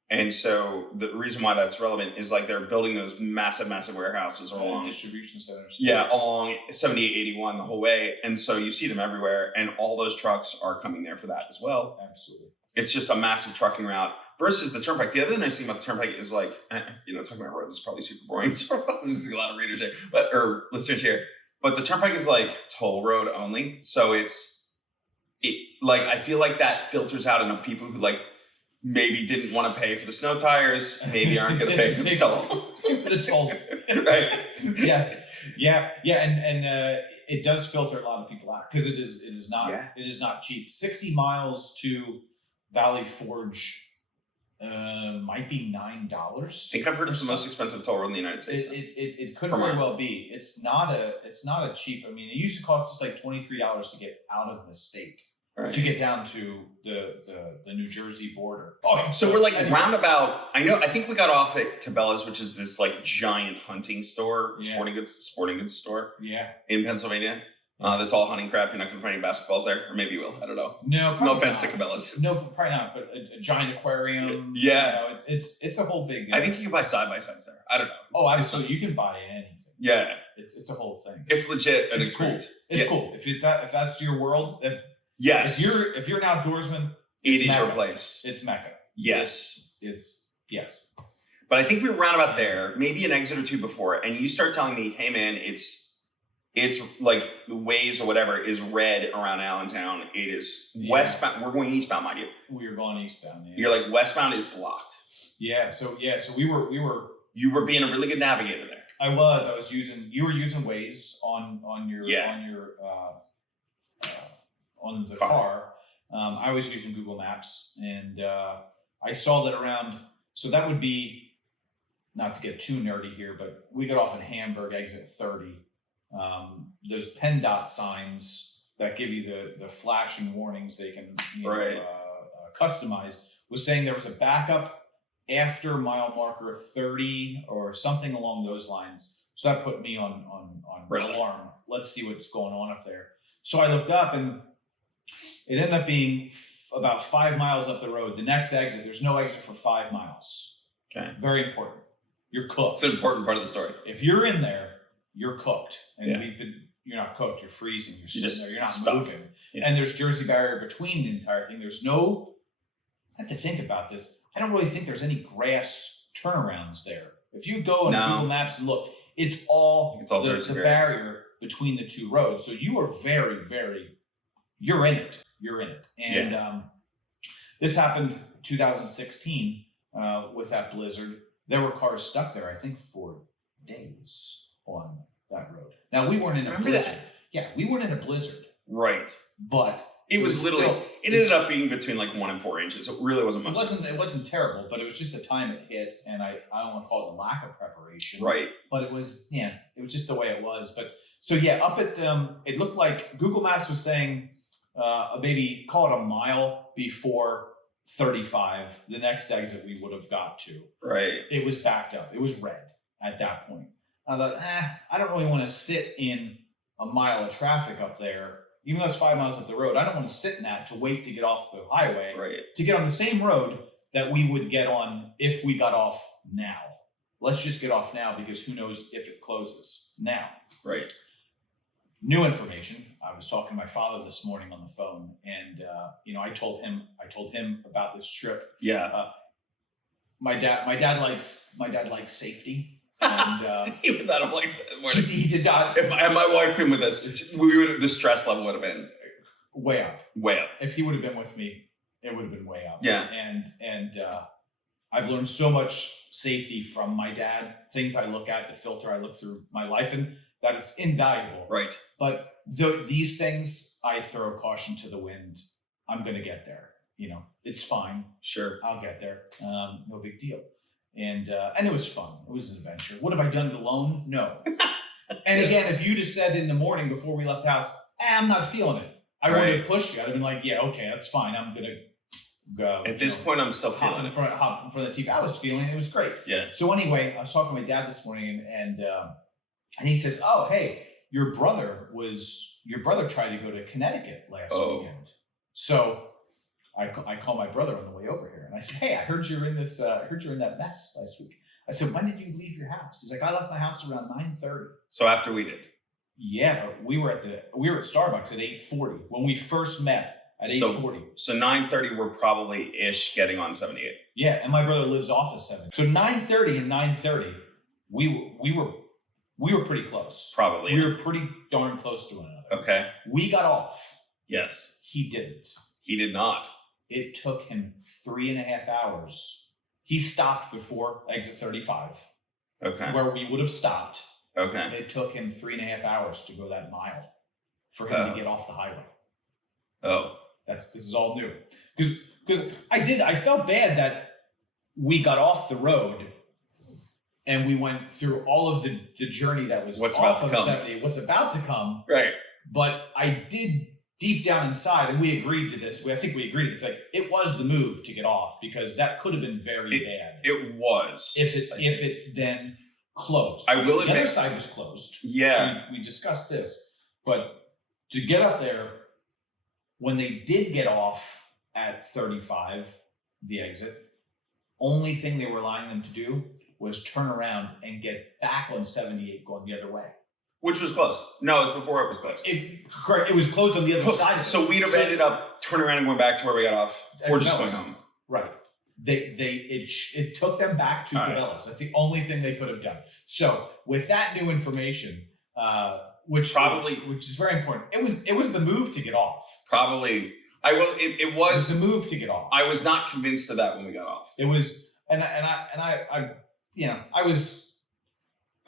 And so the reason why that's relevant is like they're building those massive warehouses along distribution centers. Yeah, along 78, 81 the whole way. And so you see them everywhere and all those trucks are coming there for that as well. Absolutely. It's just a massive trucking route versus the turnpike. The other nice thing about the turnpike is like, talking about roads is probably super boring. So there's a lot of readers here, or listeners here. But the turnpike is like toll road only. So I feel like that filters out enough people who like maybe didn't want to pay for the snow tires, maybe aren't going to pay for the toll. The tolls. Right. Yeah. And it does filter a lot of people out because it is not cheap. 60 miles to Valley Forge might be $9. I think I've heard it's the most expensive toll road in the United States. It could very well be. It's not a cheap. I mean, it used to cost us like $23 to get out of the state. Right. To get down to the New Jersey border. So we're like roundabout. I think we got off at Cabela's, which is this like giant hunting store, sporting goods store. Yeah. In Pennsylvania. That's all hunting crap. You're not going to find any basketballs there, or maybe you will. I don't know. No offense to Cabela's. No, probably not. But a giant aquarium. Yeah. It's a whole big. I think you can buy side by sides there. I don't know. Absolutely. You can buy anything. Yeah. It's a whole thing. It's legit an experience. Cool. It's cool. If that's your world. Yes. If you're an outdoorsman, it is your place. It's Mecca. Yes. It's yes. But I think we were roundabout there, maybe an exit or 2 before, and you start telling me, hey man, it's like the Waze or whatever is red around Allentown. It is westbound. We're going eastbound, mind you. We are going eastbound. Yeah. You're like westbound is blocked. Yeah. So we were. You were being a really good navigator there. I was using. You were using Waze on the car. I was using Google Maps, and I saw that around. So that would be, not to get too nerdy here, but we got off in Hamburg, exit 30. Those PennDOT signs that give you the flashing warnings they can customize was saying there was a backup after mile marker 30 or something along those lines. So that put me on alarm. Let's see what's going on up there. So I looked up and it ended up being about 5 miles up the road. The next exit, there's no exit for 5 miles. Okay. Very important. You're cooked. It's an important part of the story. If you're in there, you're cooked. And you're not cooked. You're freezing. You're sitting there. You're not moving. Yeah. And there's Jersey barrier between the entire thing. There's no, I had to think about this. I don't really think there's any grass turnarounds there. If you go on Google Maps and look, it's all the barrier between the 2 roads. So you are very, very, you're in it. You're in it. And this happened 2016 with that blizzard. There were cars stuck there, I think, for days on that road. Now, we weren't in a blizzard. That? Yeah, we weren't in a blizzard. Right. But it was literally, it ended up being between like 1 and 4 inches. It really wasn't much. It wasn't terrible, but it was just the time it hit. And I don't want to call it the lack of preparation. Right. But it was just the way it was. But so, up at, it looked like Google Maps was saying maybe call it a mile before 35, the next exit we would have got to. Right. It was backed up. It was red at that point. I thought, I don't really want to sit in a mile of traffic up there. Even though it's 5 miles up the road, I don't want to sit in that to wait to get off the highway. Right. To get on the same road that we would get on if we got off now. let's just get off now because who knows if it closes now. Right. New information. I was talking to my father this morning on the phone, and I told him about this trip. Yeah. My dad likes safety, and He would not have liked that. he did not. If my wife been with us, the stress level would have been way up. Way up. If he would have been with me, it would have been way up. Yeah. And I've learned so much safety from my dad. Things I look at, the filter I look through my life, and that it's invaluable. Right. But these things, I throw caution to the wind. I'm going to get there. It's fine. Sure. I'll get there. No big deal. And it was fun. It was an adventure. What have I done it alone? No. And again, if you'd have said in the morning before we left the house, I'm not feeling it, I would have pushed you. I'd have been like, yeah, okay, that's fine. I'm going to go. At this point, I'm still hop feeling in front of the TV. I was feeling it. It was great. Yeah. So anyway, I was talking to my dad this morning, and he says, "Oh, hey, your brother tried to go to Connecticut last weekend." So I call my brother on the way over here, and I said, "Hey, I heard you're in this. I heard you're in that mess last week." I said, "When did you leave your house?" He's like, "I left my house around 9:30." So after we did. Yeah, but we were at Starbucks at 8:40 when we first met at 8:40. So 9:30, we're probably ish getting on 78. Yeah, and my brother lives off of 7. So 9:30 and 9:30, we were pretty close. Probably. We were pretty darn close to one another. Okay. We got off. Yes. He didn't. He did not. It took him 3.5 hours. He stopped before exit 35. Okay. Where we would have stopped. Okay. It took him 3.5 hours to go that mile for him to get off the highway. Oh. This is all new. Because I felt bad that we got off the road and we went through all of the journey that was what's off about to of come. 70, what's about to come. Right. But I did deep down inside, and we agreed to this. I think we agreed. It's like it was the move to get off because that could have been very bad. It was. If it then closed. I will the admit, other side was closed. Yeah. We discussed this, but to get up there, when they did get off at 35, the exit, only thing they were allowing them to do was turn around and get back on 78 going the other way. Which was closed. No, it was before it was closed. Correct. It was closed on the other side of it. So we'd have ended up turning around and going back to where we got off, or just going home. Right. It took them back to Cabela's. That's the only thing they could have done. So with that new information, which is very important, it was the move to get off. Probably. It was the move to get off. I was not convinced of that when we got off. It was, and I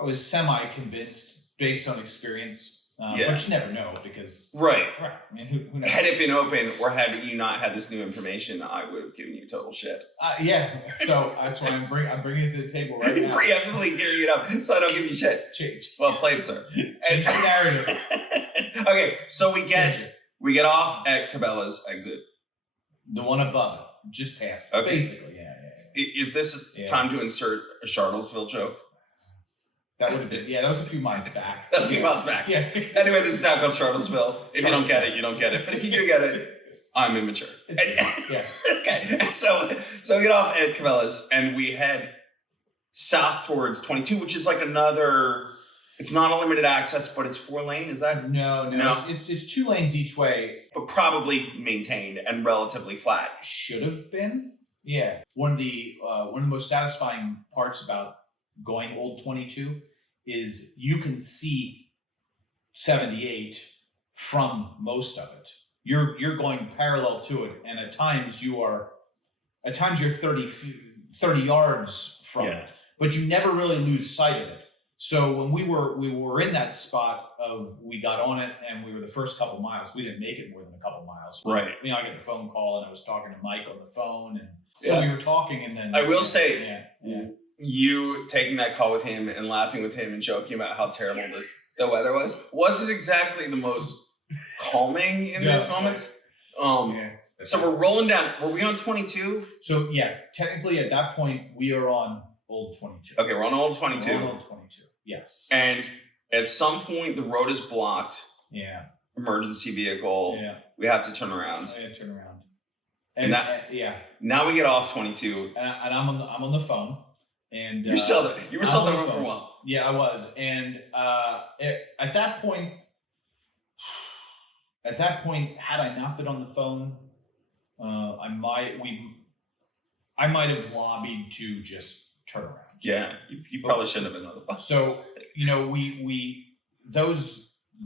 was semi-convinced based on experience, but you never know because right. I mean, who knows? Had it been open, or had you not had this new information, I would have given you total shit. Yeah, so that's why I'm bringing it to the table right now. Preemptively gearing it up, so I don't give you shit. Change. Well played, sir. Change the narrative. Okay, so we get off at Cabela's exit. The one above it, just past. Okay. Basically, yeah. Is this time to insert a Charlottesville joke? That would have been, that was a few months back. A few months back. Yeah. Anyway, this is now called Charlottesville. If you don't get it, you don't get it. But if you do get it, I'm immature. Yeah. Okay. And so we get off at Cabela's and we head south towards 22, which is like it's not a limited access, but it's 4-lane. Is that? No. It's 2 lanes each way. But probably maintained and relatively flat. Should have been. Yeah. One of the most satisfying parts about going Old 22 is you can see 78 from most of it. You're going parallel to it, and at times you're 30 yards from it, but you never really lose sight of it. So when we were in that spot we got on it and we were the first couple miles, we didn't make it more than a couple miles. Right. I got the phone call and I was talking to Mike on the phone, and so we were talking, and then I will say, yeah. You taking that call with him and laughing with him and joking about how terrible the weather wasn't exactly the most calming in those moments. So we're rolling down. Were we on 22? So technically at that point we are on Old 22. Okay, we're on Old 22. We're on Old 22. Yes. And at some point the road is blocked. Yeah. Emergency vehicle. Yeah. We have to turn around. I had to turn around. And now we get off 22. And I'm on the phone. And You were still there on the for a phone. while. Yeah, I was. And at that point, had I not been on the phone, I might have lobbied to just turn around. Yeah, you probably shouldn't have been on the phone. So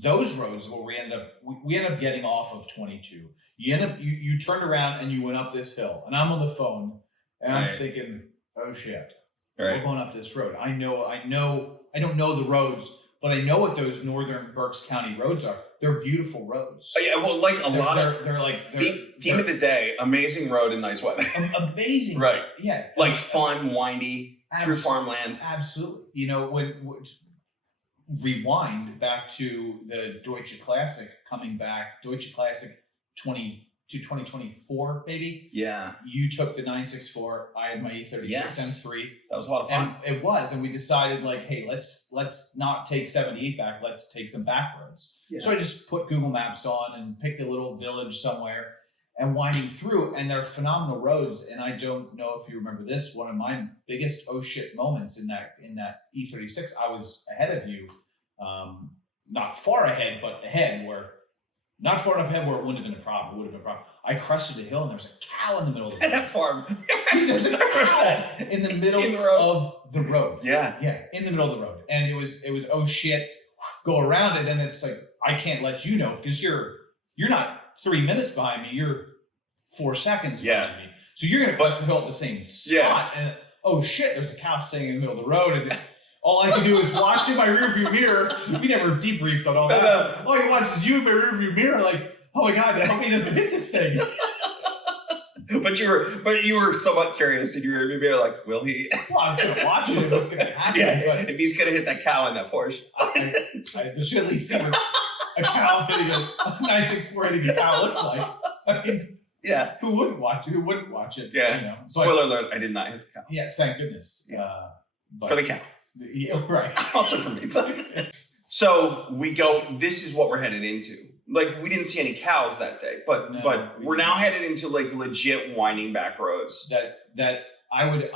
those roads where we end up getting off of 22. You turned around and you went up this hill, and I'm on the phone and I'm thinking, oh shit, we're going up this road. I don't know the roads, but I know what those northern Berks County roads are. They're beautiful roads. Oh, yeah, well, like theme of the day, amazing road in nice weather. Amazing. Right. Yeah. Like fun, windy, through farmland. Absolutely. When rewind back to the Deutsche Classic coming back, Deutsche Classic 2024, maybe. Yeah. You took the 964. I had my E36 M3. That was a lot of fun. And it was, and we decided like, hey, let's not take 78 back. Let's take some back roads. Yeah. So I just put Google Maps on and picked a little village somewhere and winding through, and they're phenomenal roads. And I don't know if you remember this, one of my biggest oh shit moments in that E36. I was ahead of you, not far ahead, but ahead where. Not far enough ahead where it wouldn't have been a problem. It would have been a problem. I crested a hill and there was a cow in the middle of the road. That farm. There's a cow in the middle of the road. Yeah. Yeah, in the middle of the road. And it was oh shit, go around it. And it's like, I can't let you know because you're not 3 minutes behind me. You're 4 seconds behind me. So you're going to crest the hill at the same spot. Yeah. And oh shit, there's a cow sitting in the middle of the road. And all I can do is watch in my rearview mirror. We never debriefed on all that. All I can watch is you in my rearview mirror, like, oh my god, I hope he doesn't hit this thing. But you were somewhat curious in your rearview mirror, like, will he? Well, I was gonna watch it and what's gonna happen. Yeah, but if he's gonna hit that cow in that Porsche. I should at least see what a cow hitting a 964 hitting a cow looks like. I mean, yeah. Who wouldn't watch it? Who wouldn't watch it? Yeah. Spoiler alert, I did not hit the cow. Yeah, thank goodness. Yeah. But, for the cow. Yeah, right. Also for me. But. So we go, this is what we're headed into. Like, we didn't see any cows that day, but we're now headed into like legit winding back roads. That I would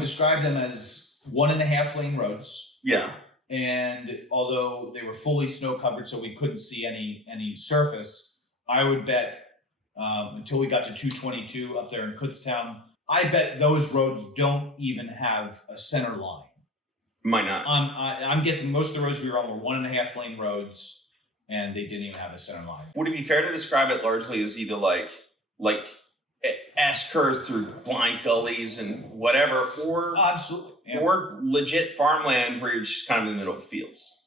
describe them as 1.5 lane roads. Yeah. And although they were fully snow covered, so we couldn't see any surface, I would bet until we got to 222 up there in Kutztown, I bet those roads don't even have a center line. Might not. I'm guessing most of the roads we were on were 1.5 lane roads, and they didn't even have a center line. Would it be fair to describe it largely as either like S curves through blind gullies and whatever, or absolutely, yeah. Or legit farmland where you're just kind of in the middle of fields,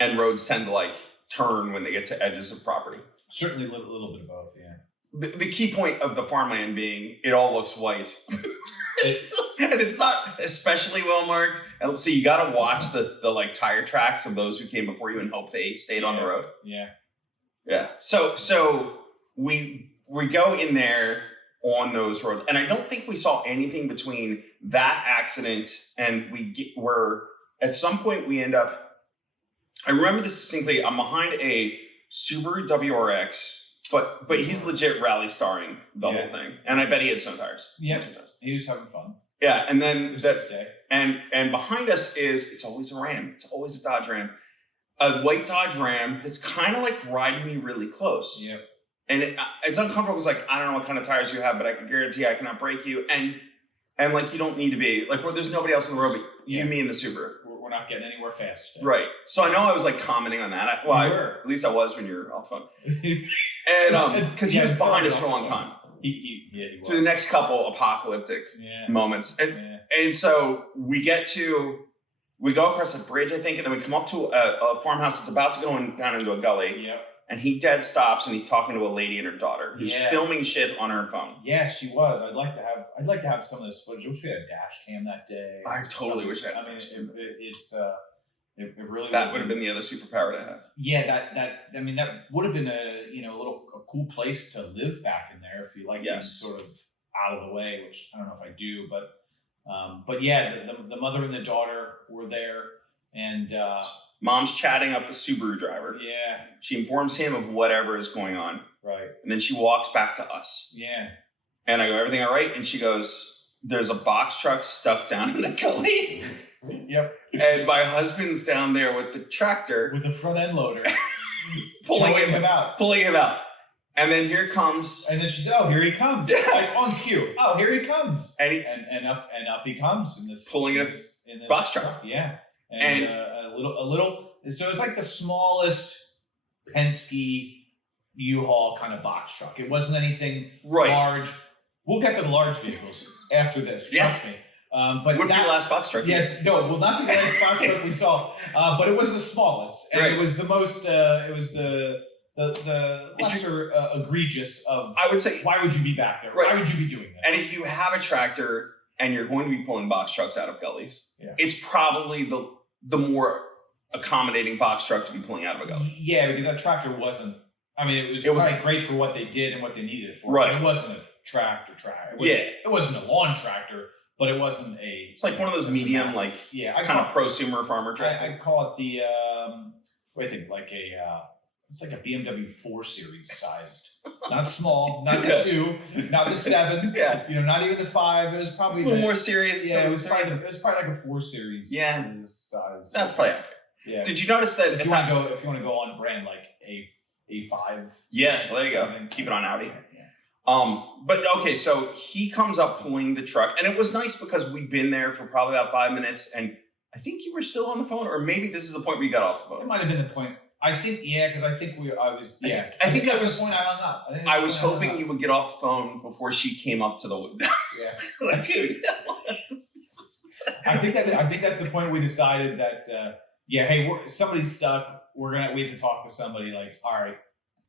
and roads tend to like turn when they get to edges of property? Certainly, a little bit of both, yeah. The key point of the farmland being it all looks white. And it's not especially well marked. And so you got to watch the like tire tracks of those who came before you and hope they stayed on the road. Yeah. Yeah. So we go in there on those roads, and I don't think we saw anything between that accident and where at some point we end up. I remember this distinctly. I'm behind a Subaru WRX. But he's legit rally starring the whole thing, and I bet he had snow tires. Yeah, he was having fun. Yeah, and then day. And behind us it's always a Ram. It's always a Dodge Ram, a white Dodge Ram that's kind of like riding me really close. Yep. And it's uncomfortable. It's like, I don't know what kind of tires you have, but I can guarantee I cannot break you. And like, you don't need to be like where there's nobody else on the road but you, me, and the Subaru. We're not getting anywhere fast. Today. Right. So I know I was like commenting on that. At least I was when you're off phone. And because he was behind us for a long time. He was. Through the next couple apocalyptic moments. And so we go across a bridge, I think, and then we come up to a farmhouse that's about to go down into a gully. Yep. And he dead stops and he's talking to a lady and her daughter who's filming shit on her phone. Yeah, she was. I'd like to have some of this footage. I wish we had a dash cam that day. I totally wish I had. I mean, it really would have been the other superpower to have. Yeah, that would have been a cool place to live back in there if you like being sort of out of the way, which I don't know if I do, but yeah, the mother and the daughter were there, and mom's chatting up the Subaru driver. Yeah, she informs him of whatever is going on. Right, and then she walks back to us. Yeah, And I go, everything all right? And she goes, there's a box truck stuck down in the gully. Yep. And my husband's down there with the tractor. With the front end loader. pulling Towing him out. And then here comes. And then she said, "Oh, here he comes!" Yeah. Like on cue. Oh, here he comes! And up he comes in this pulling in this box truck. Yeah, and a little. So it's like the smallest Penske U-Haul kind of box truck. It wasn't anything large. We'll get to the large vehicles after this. Trust me. But wouldn't be the last box truck. Yes, no, it will not be the last box truck we saw. But it was the smallest, and it was the most. It was the lesser egregious of. I would say, why would you be back there? Why would you be doing this? And if you have a tractor and you're going to be pulling box trucks out of gullies, it's probably the more accommodating box truck to be pulling out of a gully. Yeah, because that tractor wasn't. I mean, it was probably great for what they did and what they needed it for. Right. It wasn't a tractor. It wasn't a lawn tractor. But it wasn't a. It's like one of those medium, like kind of prosumer farmer tractor. I call it the. What do you think? Like a. It's like a BMW 4 Series sized, not small, not the 2, not the 7. Yeah. Not even the 5. It was probably a little more serious. Yeah, it was probably like a 4 Series. Yeah. Size. That's probably accurate. Yeah. Did you notice that if you want to go on brand, like a 5? Yeah. Well, there you go. Keep it on Audi. But okay, so he comes up pulling the truck, and it was nice because we'd been there for probably about 5 minutes, and I think you were still on the phone, or maybe this is the point where you got off the phone. It might have been the point. I think, because I think I think that was the point I hung up. I was hoping you would get off the phone before she came up to the window. Yeah. Like, dude. I think that's the point we decided that, hey, somebody's stuck. We have to talk to somebody. Like, all right.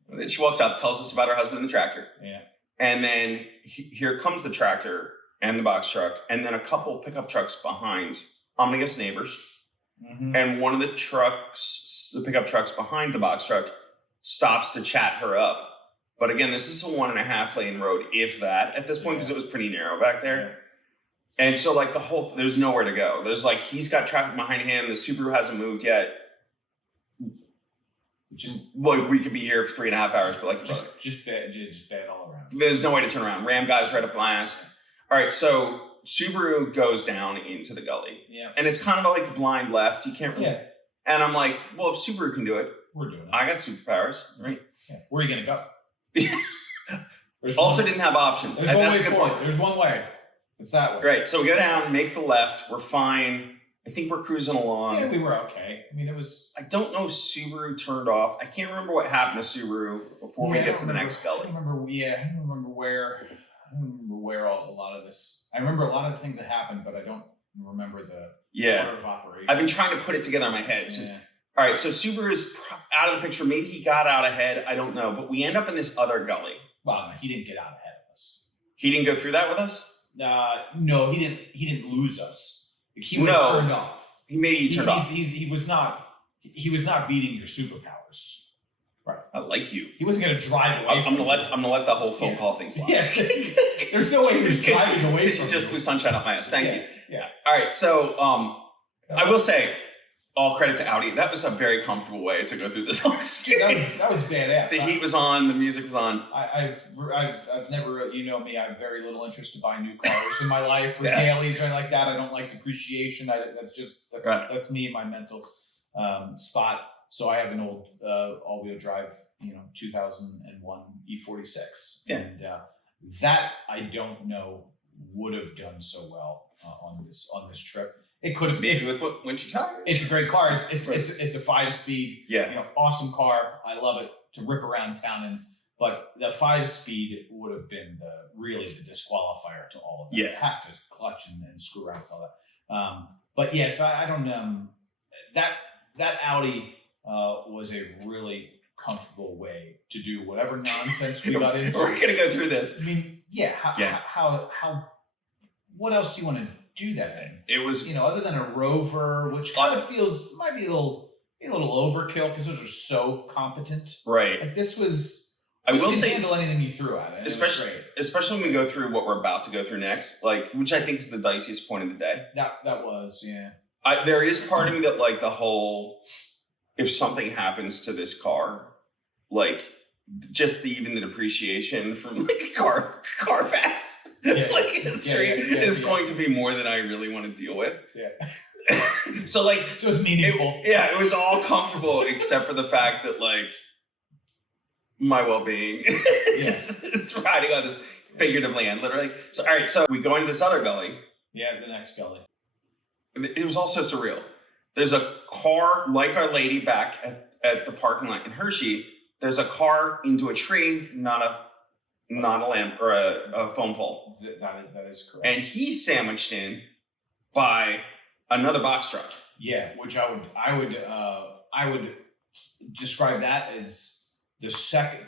And then she walks out, tells us about her husband and the tractor. Yeah. And then here comes the tractor and the box truck, and then a couple pickup trucks behind. I'm going to guess neighbors. Mm-hmm. And one of the pickup trucks behind the box truck, stops to chat her up. But again, this is a 1.5 lane road, if that, at this point, because it was pretty narrow back there. Yeah. And so, like, there's nowhere to go. There's like, he's got traffic behind him. The Subaru hasn't moved yet. Just like we could be here for 3.5 hours, but like just bad all around. There's no way to turn around. Ram guys right up my ass. All right, so Subaru goes down into the gully. Yeah. And it's kind of like a blind left. You can't really. Yeah. And I'm like, well, if Subaru can do it, we're doing it. I got superpowers, right? Yeah. Where are you gonna go? Also didn't have options. That's a good point. There's one way. It's that way. Right. So we go down, make the left. We're fine. I think we're cruising along. Yeah, we were okay. I mean, it was. I don't know if Subaru turned off. I can't remember what happened to Subaru before we get to the next gully. I don't remember where a lot of this. I remember a lot of the things that happened, but I don't remember the order of operation. I've been trying to put it together in my head. Yeah. All right, so Subaru is out of the picture. Maybe he got out ahead. I don't know. But we end up in this other gully. Well, no, he didn't get out ahead of us. He didn't go through that with us? No, he didn't. He didn't lose us. He would have turned off. He turned off. He was not beating your superpowers. Right. I like you. He wasn't going to drive away. I'm gonna let that whole phone call thing slide. Yeah. There's no way he was driving away from you. Just blew sunshine up my ass. Thank you. Yeah. All right. So I will say, all credit to Audi. That was a very comfortable way to go through this whole experience. That was badass. The heat was on. The music was on. I've never, you know me, I have very little interest to buy new cars in my life or dailies or anything like that. I don't like depreciation. That's me in my mental spot. So I have an old all-wheel drive, 2001 E46. Yeah. And that I don't know would have done so well on this trip. It could have maybe with winter tires. It's a great car. It's a 5-speed. Yeah. Awesome car. I love it to rip around town in. But the 5-speed would have been really the disqualifier to all of that. Yeah. To have to clutch and screw around with all that. But yes, I don't that Audi was a really comfortable way to do whatever nonsense we got into. We're gonna go through this. I mean, how what else do you want to do that in? It was, other than a Rover, which kind of might be a little overkill because those are so competent. Right. Like this I will say, handle anything you threw at it. Especially when we go through what we're about to go through next, which I think is the diciest point of the day. That was, yeah. There is part of me that the whole, if something happens to this car, just even the depreciation from like Carfax like history is going to be more than I really want to deal with. Yeah. So like, so it was meaningful. It was all comfortable except for the fact that like my well-being is riding on this figurative land, literally. So all right, so we go into this other gully. Yeah, the next gully. It was also surreal. There's a car like Our Lady back at the parking lot in Hershey. There's a car into a tree, not a lamp or a phone pole. That is correct. And he's sandwiched in by another box truck. Yeah, which I would describe that as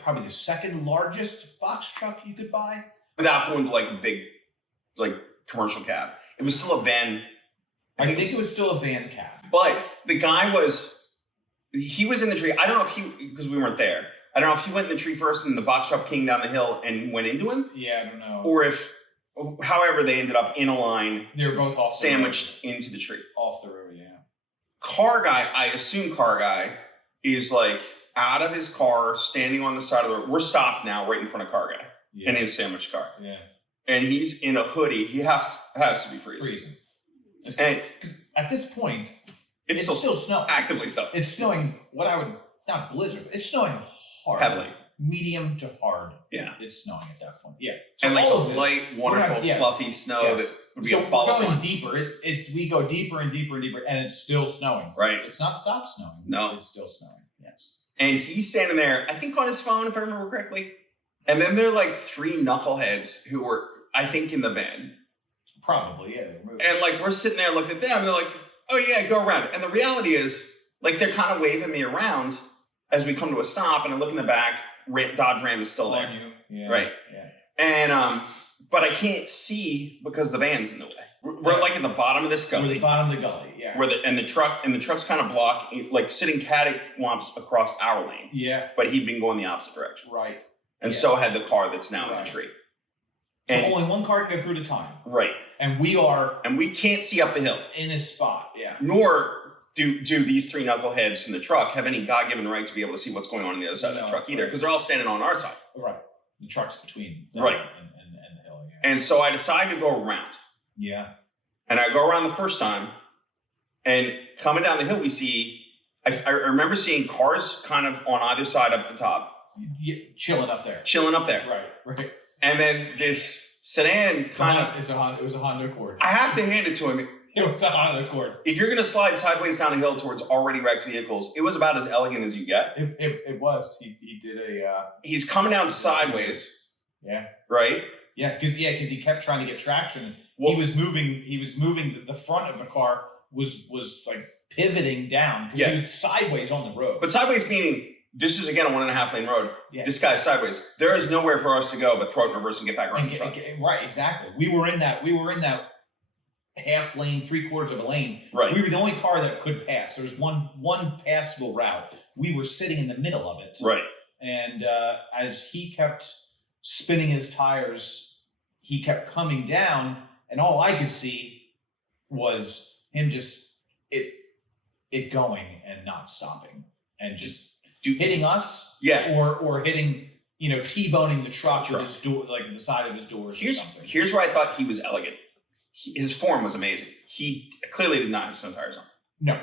probably the second largest box truck you could buy. Without going to like a big, like commercial cab. It was still a van. I think it was still a van cab. But the guy he was in the tree. I don't know if because we weren't there. I don't know if he went in the tree first and the box truck came down the hill and went into him. Yeah, I don't know. Or however they ended up in a line. They were both sandwiched into the tree. Off the road, yeah. Car guy, I assume car guy is like out of his car, standing on the side of the road. We're stopped now right in front of car guy in his sandwich car. Yeah. And he's in a hoodie. He has to be freezing. And because at this point, it's still snowing. Actively snowing. It's snowing. Not blizzard. But it's snowing hard. Heavily. Medium to hard. Yeah. It's snowing at that point. Yeah. So and like a light, wonderful, fluffy snow that would be a ball of fun. Deeper. We go deeper and deeper and deeper, and it's still snowing. Right. It's not stopped snowing. No. It's still snowing. Yes. And he's standing there, I think on his phone, if I remember correctly. And then there are like three knuckleheads who were, I think, in the van. Probably, yeah. And like we're sitting there looking at them, and they're like, "Oh yeah, go around." And the reality is, like they're kind of waving me around as we come to a stop, and I look in the back. Dodge Ram is still there, yeah, right? Yeah. And but I can't see because the van's in the way. We're like at the bottom of this gully. We're the bottom of the gully, yeah. Where the truck's kind of blocked, like sitting cattywampus across our lane. Yeah. But he'd been going the opposite direction. Right. And so had the car that's now in the tree. So only one car can go through at a time. Right. And we can't see up the hill. In a spot, yeah. Nor do these three knuckleheads from the truck have any God-given right to be able to see what's going on the other side of the truck either, because they're all standing on our side. Right. The truck's between them and the hill. Yeah. And so I decide to go around. Yeah. And I go around the first time, and coming down the hill, we see, I remember seeing cars kind of on either side up at the top. Yeah, chilling up there. Right. And then this sedan it was a Honda Accord. I have to hand it to him. It was a Honda Accord. If you're going to slide sideways down a hill towards already wrecked vehicles, it was about as elegant as you get. It was. He did a... He's coming down sideways. Yeah. Right? Yeah, because he kept trying to get traction. Well, he was moving the front of the car was like pivoting down because he was sideways on the road. But sideways meaning this is again a 1.5 lane road. Yeah. This guy's sideways. There is nowhere for us to go but throw it in reverse and get back around the truck. Right, exactly. We were in that half lane, 3/4 of a lane. Right. We were the only car that could pass. There was one passable route. We were sitting in the middle of it. Right. And as he kept spinning his tires, he kept coming down, and all I could see was him just it going and not stopping and just hitting us. Yeah. Or hitting, T-boning the truck with his door, like the side of his doors or something. Here's where I thought he was elegant. His form was amazing. He clearly did not have snow tires on. No.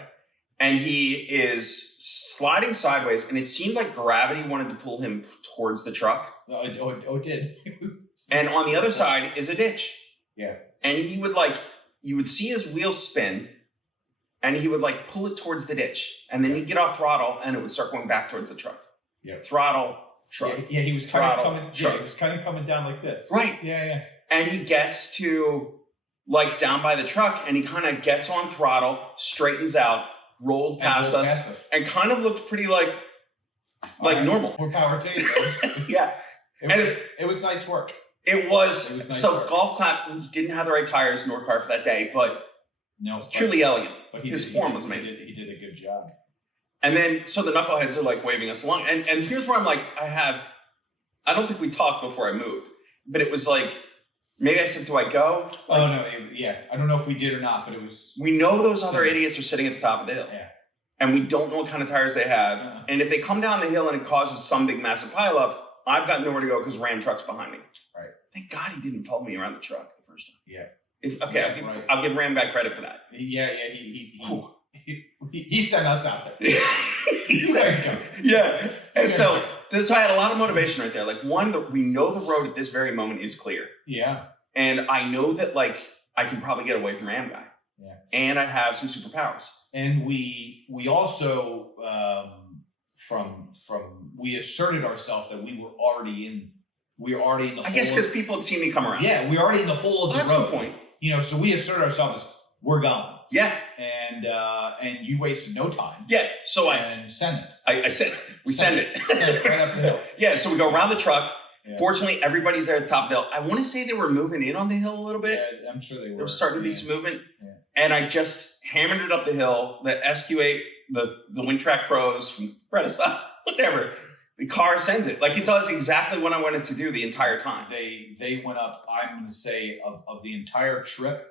And he is sliding sideways, and it seemed like gravity wanted to pull him towards the truck. Oh, it did. And on the other side is a ditch. Yeah. And he would you would see his wheels spin, and he would pull it towards the ditch. And then he'd get off throttle, and it would start going back towards the truck. Yeah. Throttle, truck. Yeah, he was kind of coming. Yeah, he was kind of coming down like this. Right. Yeah. And he gets to down by the truck, and he kind of gets on throttle, straightens out, rolled past us, and kind of looked pretty normal. More power to you. Yeah. It was nice work. It was nice so work. Golf clap didn't have the right tires nor car for that day, but it's truly elegant. But his form was amazing. He did a good job. And then so the knuckleheads are waving us along, and here's where I'm I don't think we talked before I moved, but it was maybe I said, do I go? No, yeah. I don't know if we did or not, but it was... We know those other idiots are sitting at the top of the hill. Yeah. and we don't know what kind of tires they have. Uh-huh. And if they come down the hill and it causes some big massive pileup, I've got nowhere to go because Ram truck's behind me. Right. Thank God he didn't follow me around the truck the first time. Yeah. I'll give Ram guy credit for that. Yeah, he sent us out there. Yeah. And so I had a lot of motivation right there. Like, one, we know the road at this very moment is clear. Yeah. And I know that, like, I can probably get away from Ram guy. Yeah. And I have some superpowers. And we also we asserted ourselves that we were already in the. I guess because people had seen me come around. Yeah, we were already in the whole of the road. That's a good point. You know, so we asserted ourselves as we're gone. Yeah. And you wasted no time. Yeah. So send it. I said we send it. Send it right up the hill. Yeah. So we go around the truck. Yeah. Fortunately, everybody's there at the top of the hill. I want to say they were moving in on the hill a little bit. Yeah, I'm sure they were. There was starting to be some movement. Yeah. And I just hammered it up the hill. The SQ8, the Quatrac Pros from Vredestein, whatever. The car sends it. Like, it does exactly what I wanted to do the entire time. They went up, I'm going to say, of the entire trip,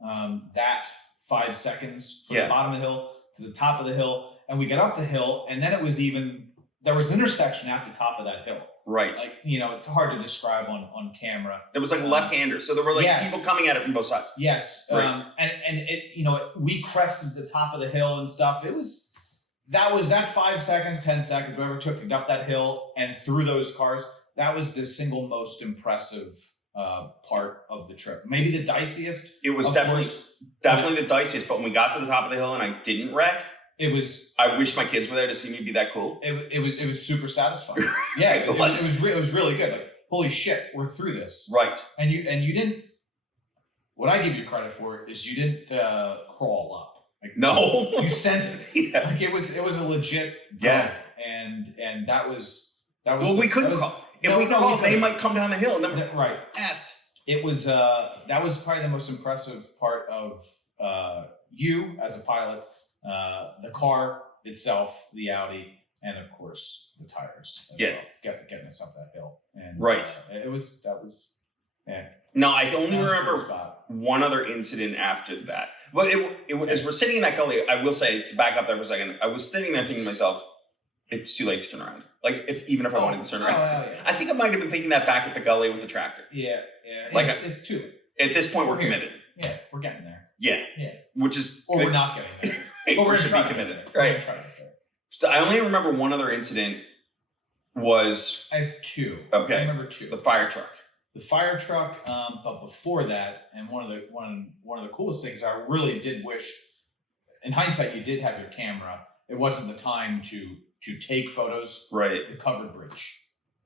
that 5 seconds from the bottom of the hill to the top of the hill. And we got up the hill, and then there was an intersection at the top of that hill. Right. Like, you know, it's hard to describe on camera. There was like a left-hander. So there were like people coming at it from both sides. Yes. Right. And it, you know, we crested the top of the hill and stuff. That was that 5 seconds, 10 seconds, whatever it took to get up that hill and through those cars. That was the single most impressive part of the trip. Maybe the diciest. It was definitely the diciest. But when we got to the top of the hill and I didn't wreck, I wish my kids were there to see me be that cool. It was super satisfying. Yeah, it was really good. Like, holy shit, we're through this. Right. And you didn't. What I give you credit for is you didn't crawl up. Like, no, you sent it. Yeah. Like, it was a legit. Yeah. And that was. Well, we couldn't crawl. If we crawled, they might come down the hill. And then right. Effed. It was. That was probably the most impressive part of you as a pilot. The car itself, the Audi, and of course the tires. Well, getting us up that hill. And right. That was. Yeah. No, I only remember one other incident after that. Well, as we're sitting in that gully, I will say, to back up there for a second, I was sitting there thinking to myself, it's too late to turn around. Like, even if I wanted to turn around. Yeah. I think I might have been thinking that back at the gully with the tractor. Yeah. Like, it's too late. At this point, we're committed. Yeah, we're getting there. Yeah. Which is Or good. we're not getting there. But we're should trying be to committed. get there. Right. We're trying to get there. So I only remember one other incident was... I have two. Okay. I remember two. The fire truck. The fire truck, but before that, and one of the coolest things I really did wish, in hindsight, you did have your camera. It wasn't the time to take photos. Right. The covered bridge.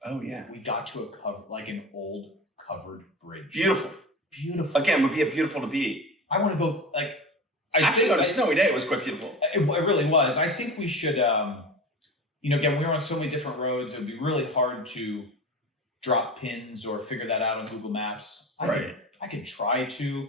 Oh yeah. We got to an old covered bridge. Beautiful. Again, would be beautiful to be. I want to go like. Actually, on a snowy day, it was quite beautiful. It really was. I think we should. Again, we were on so many different roads. It would be really hard to drop pins or figure that out on Google Maps. I could try to,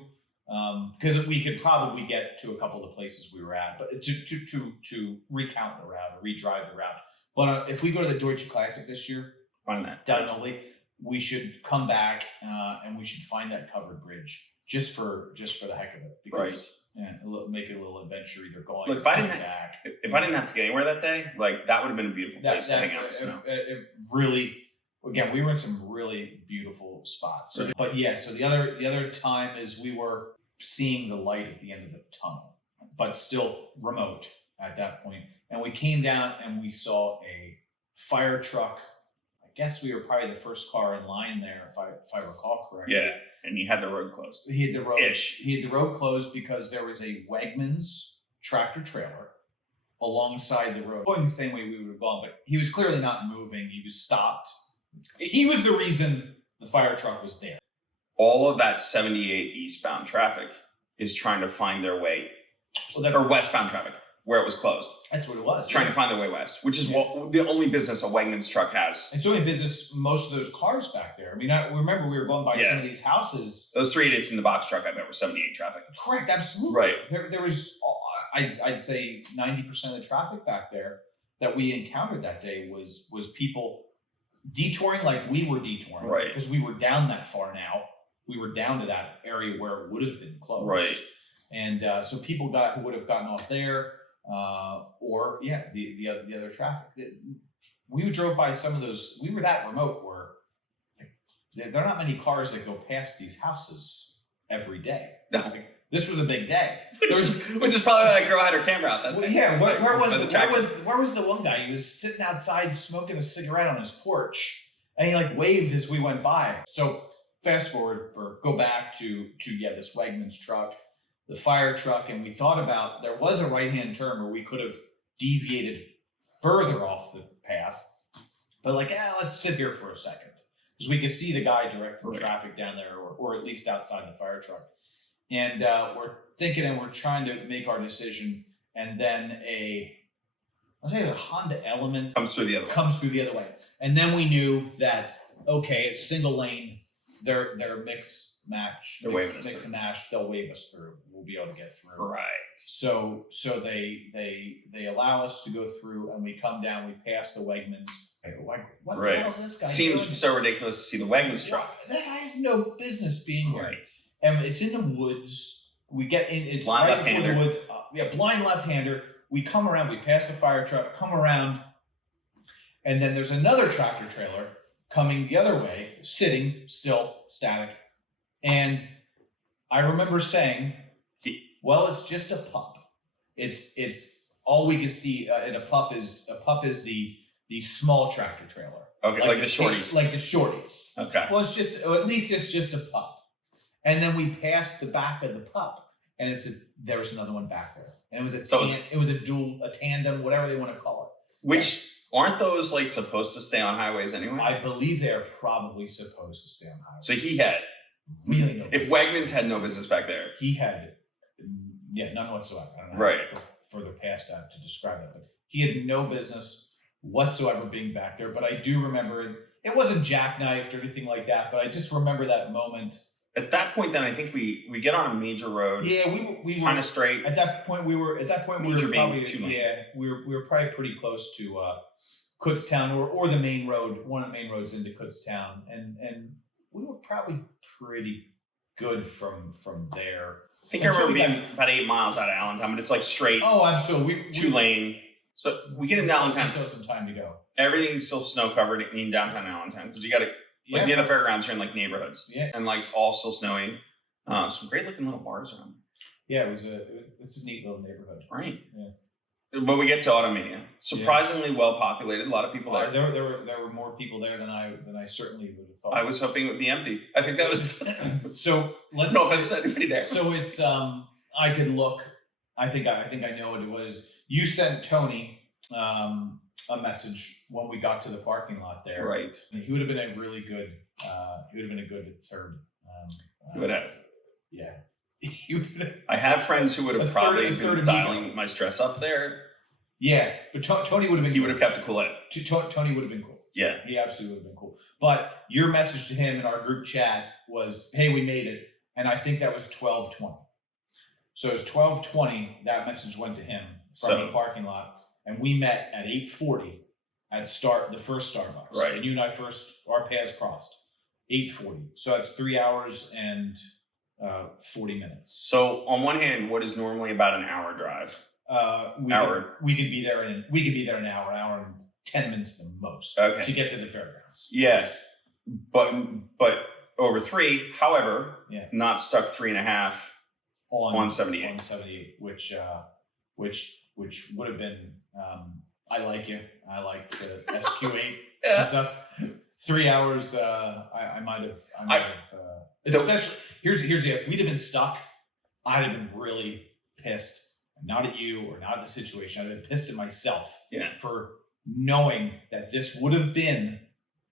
because we could probably get to a couple of the places we were at, but to recount the route or redrive the route. But if we go to the Deutsche Classic this year, find that definitely, we should come back and we should find that covered bridge just for the heck of it. Because, make it a little adventure either going. Look, if I didn't have to get anywhere that day, like that would have been a beautiful place to hang out in the snow. It really. Again, we were in some really beautiful spots. So, but yeah, so the other time is we were seeing the light at the end of the tunnel, but still remote at that point. And we came down and we saw a fire truck. I guess we were probably the first car in line there, if I recall correctly. Yeah, and he had the road closed. He had the road closed because there was a Wegmans tractor trailer alongside the road, going the same way we would have gone. But he was clearly not moving. He was stopped. He was the reason the fire truck was there. All of that 78 eastbound traffic is trying to find their way, or westbound traffic, where it was closed. That's what it was. Trying to find their way west, which is the only business a Wegmans truck has. It's the only business most of those cars back there. I mean, remember we were going by some of these houses. Those 3 idiots in the box truck, I bet, were 78 traffic. Correct, absolutely. Right. There was, I'd say 90% of the traffic back there that we encountered that day was people detouring like we were detouring, right? Because we were down that far now. We were down to that area where it would have been closed, right? And so people who would have gotten off there. or the other traffic. We drove by some of those. We were that remote where there are not many cars that go past these houses every day. No. Like, this was a big day. Which is probably why that girl had her camera out that Well, day. yeah, where was the where was the one guy? He was sitting outside smoking a cigarette on his porch, and he like waved as we went by. So fast forward or go back to this Wegmans truck, the fire truck, and we thought about there was a right-hand turn where we could have deviated further off the path, but like, let's sit here for a second because we could see the guy directing traffic down there, or at least outside the fire truck. And we're thinking and we're trying to make our decision, and then a Honda Element comes through the other way. And then we knew that, okay, it's single lane, they're mix and match, they'll wave us through. We'll be able to get through. Right. So they allow us to go through, and we come down, we pass the Wegmans. Like, what the hell is this guy doing? Seems so ridiculous to see the Wegmans truck. That guy has no business being here. Right. And it's in the woods. We get in. It's blind right left-hander. before the woods. Blind left-hander. We come around. We pass the fire truck. Come around, and then there's another tractor trailer coming the other way, sitting still, static. And I remember saying, "Well, it's just a pup. It's all we can see in a pup is the small tractor trailer. Okay, like the shorties. Like the shorties. Okay. Well, at least it's just a pup." And then we passed the back of the pup, and there was another one back there, and it was a tandem, whatever they want to call it. Which aren't those like supposed to stay on highways anyway? I believe they're probably supposed to stay on highways. So he had really no if business. Wegmans had no business back there, He had none whatsoever. I don't know right. how to go further past that to describe it, but he had no business whatsoever being back there. But I do remember it wasn't jackknifed or anything like that, but I just remember that moment. At that point, then I think we get on a major road. Yeah, we were kind of straight. At that point, we were probably we were probably pretty close to Kutztown or the main road, one of the main roads into Kutztown, and we were probably pretty good from there. I think I remember being about 8 miles out of Allentown, but it's like straight. Oh, absolutely. Two lane. So we get into Allentown. Still some time to go. Everything's still sw covered in downtown Allentown because you got to. Like near the fairgrounds, you're in like neighborhoods, and like all still snowing. Some great looking little bars around there. Yeah, it's a neat little neighborhood. Right. Yeah. But we get to Auto Mania. Surprisingly well populated. A lot of people there. There were more people there than I certainly would have thought. I was hoping it would be empty. I think that was. So let's. No offense to anybody there. So it's I could look. I think I know what it was. You sent Tony a message when we got to the parking lot there. Right. He would have been a really good. He would have been a good third. He would have. Yeah. I have friends who would have probably been dialing my stress up there. Yeah, but Tony would have been. He would have kept a cool head. Tony would have been cool. Yeah. He absolutely would have been cool. But your message to him in our group chat was, "Hey, we made it," and I think that was 12:20. So it was 12:20. That message went to him from the parking lot. And we met at 8:40 at the first Starbucks. Right. And you and I our paths crossed. 8:40. So that's 3 hours and 40 minutes. So on one hand, what is normally about an hour drive? We could be there in an hour and 10 minutes the most to get to the fairgrounds. Yes. But over 3, however, not stuck 3.5 on 78. On 78, which would have been I like you. I like the SQ8 and stuff. 3 hours. I might have. Especially here's the if we'd have been stuck, I'd have been really pissed. Not at you or not at the situation. I'd have been pissed at myself for knowing that this would have been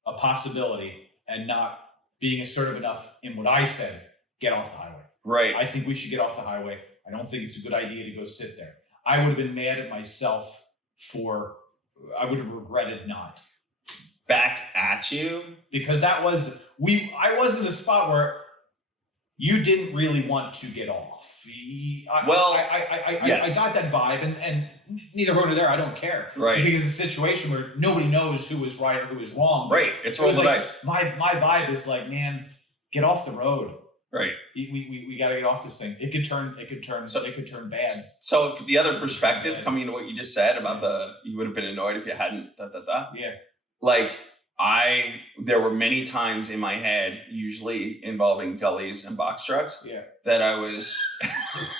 a possibility and not being assertive enough in what I said. Get off the highway. Right. I think we should get off the highway. I don't think it's a good idea to go sit there. I would have been mad at myself I would have regretted not. Back at you? Because I was in a spot where you didn't really want to get off. I got that vibe, and neither here nor there, I don't care. Right. Because it's a situation where nobody knows who is right or who is wrong. Right. It's roll the dice. My vibe is like, man, get off the road. Right. We got to get off this thing. It could turn bad. So the other perspective coming to what you just said about you would have been annoyed if you hadn't Yeah. Like there were many times in my head, usually involving gullies and box trucks, that I was.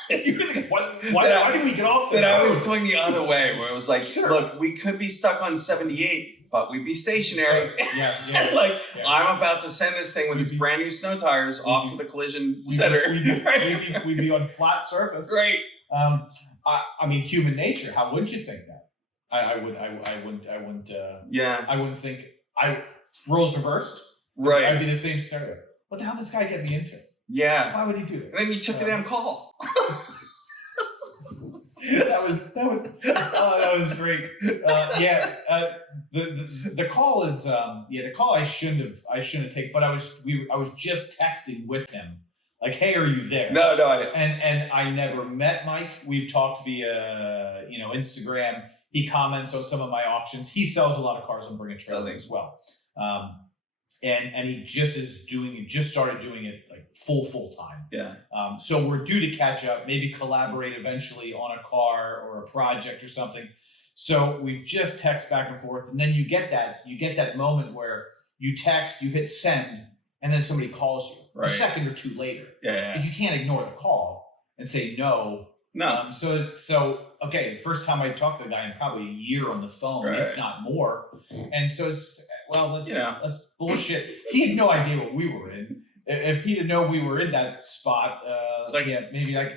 You were like, why did we get off that? I was going the other way, where it was like, look, we could be stuck on 78, but we'd be stationary. I'm about to send this thing with its brand new snow tires off to the collision center. We'd be on flat surface. Right. I mean, human nature. How would you think that? I wouldn't think. Roles reversed. Right. I'd be the same scenario. What the hell did this guy get me into? Yeah. Why would he do this? And then you took the damn call. that was great. The call is the call I shouldn't have taken, but I was just texting with him. Like, hey, are you there? No, I didn't. And I never met Mike. We've talked via Instagram. He comments on some of my auctions. He sells a lot of cars on Bring a Trailer as well. And he just started doing it like full time. Yeah. So we're due to catch up, maybe collaborate eventually on a car or a project or something. So we just text back and forth, and then you get that moment where you text, you hit send, and then somebody calls you a second or two later. Yeah. But you can't ignore the call and say no. No. So okay, the first time I talked to the guy in probably a year on the phone, if not more. And so that's bullshit. He had no idea what we were in. If he didn't know we were in that spot, maybe like,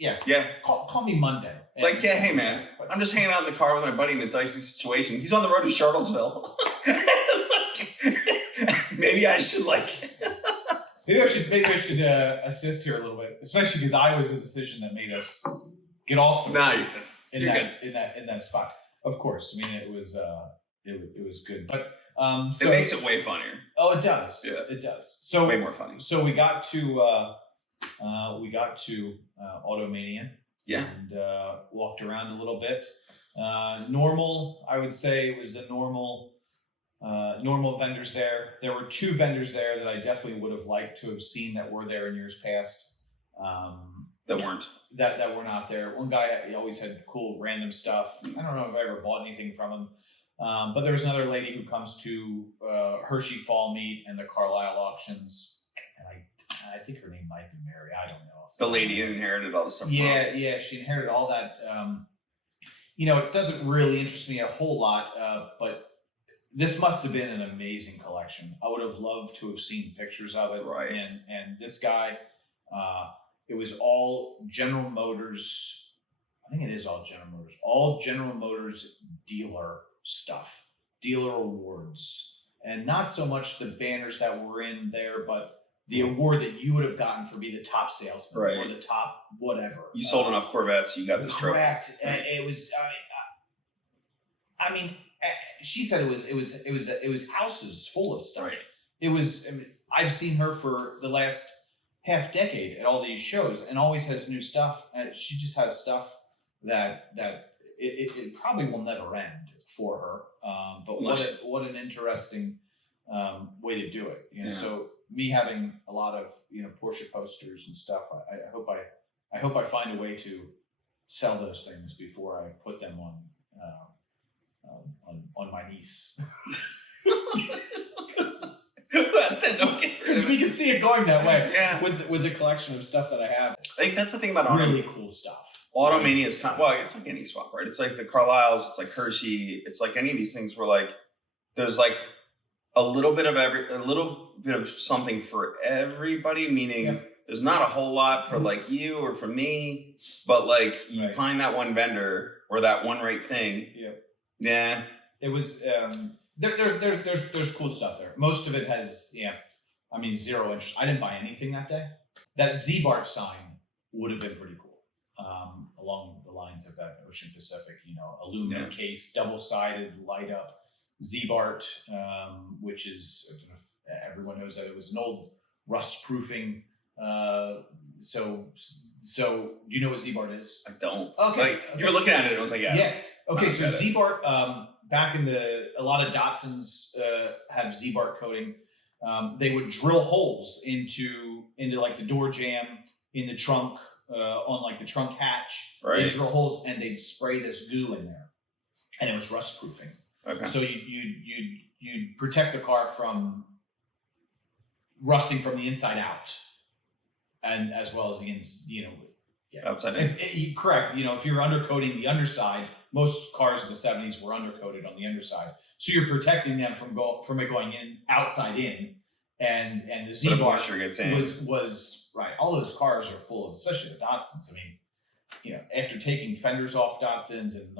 hey, call me Monday. It's like, hey man, I'm just hanging out in the car with my buddy in a dicey situation. He's on the road to Charlottesville. Maybe I should Maybe I should assist here a little bit, especially because I was the decision that made us get off. No, in that spot. Of course, I mean it was good, but it makes it way funnier. Oh, it does. Yeah, it does. So way more funny. So we got to Auto Mania. Yeah, and walked around a little bit. Normal, I would say, was the normal vendors there. There were two vendors there that I definitely would have liked to have seen that were there in years past. That weren't. That were not there. One guy always had cool random stuff. I don't know if I ever bought anything from him. But there was another lady who comes to Hershey Fall Meet and the Carlisle auctions. And I think her name might be Mary. I don't know. The lady inherited all the stuff. Yeah, she inherited all that. It doesn't really interest me a whole lot, but this must have been an amazing collection. I would have loved to have seen pictures of it. Right. And this guy, it was all General Motors. I think it is all General Motors. All General Motors dealer stuff, dealer awards, and not so much the banners that were in there, but the award that you would have gotten for being the top salesman or the top whatever. You sold enough Corvettes, you got this trophy. Correct. Right. It was. I mean, she said it was houses full of stuff. Right. It was. I mean, I've seen her for the last half decade at all these shows, and always has new stuff. And she just has stuff that it probably will never end for her. But what an interesting way to do it. So. Me having a lot of Porsche posters and stuff, I hope I find a way to sell those things before I put them on my niece. Because we can see it going that way. Yeah. With the collection of stuff that I have. I think that's the thing about really cool stuff. Auto Mania is it's like any swap, right? It's like the Carlisles, it's like Hershey, it's like any of these things where there's a little bit of something for everybody, meaning there's not a whole lot for you or for me, but you find that one vendor or that one right thing. Yeah. It was there's cool stuff there. Most of it has zero interest. I didn't buy anything that day. That Z-Bart sign would have been pretty cool. Along the lines of that Ocean Pacific, aluminum case, double-sided light up Z-Bart, which is, I don't know if everyone knows that it was an old rust proofing. So do you know what Z-Bart is? I don't. Okay. You were looking at it. I was like, yeah. Yeah. Okay. So Z-Bart, back in a lot of Datsuns have Z-Bart coating. They would drill holes into into like the door jamb in the trunk, on like the trunk hatch. Right. They'd drill holes and they'd spray this goo in there, and it was rust proofing. Okay. So you'd protect the car from rusting from the inside out, and as well as outside in. Correct. If you're undercoating the underside, most cars in the 70s were undercoated on the underside, so you're protecting them from it going in outside in, and the Z bar moisture gets in. was right. All those cars are full of, especially the Datsuns. I mean, after taking fenders off Datsuns and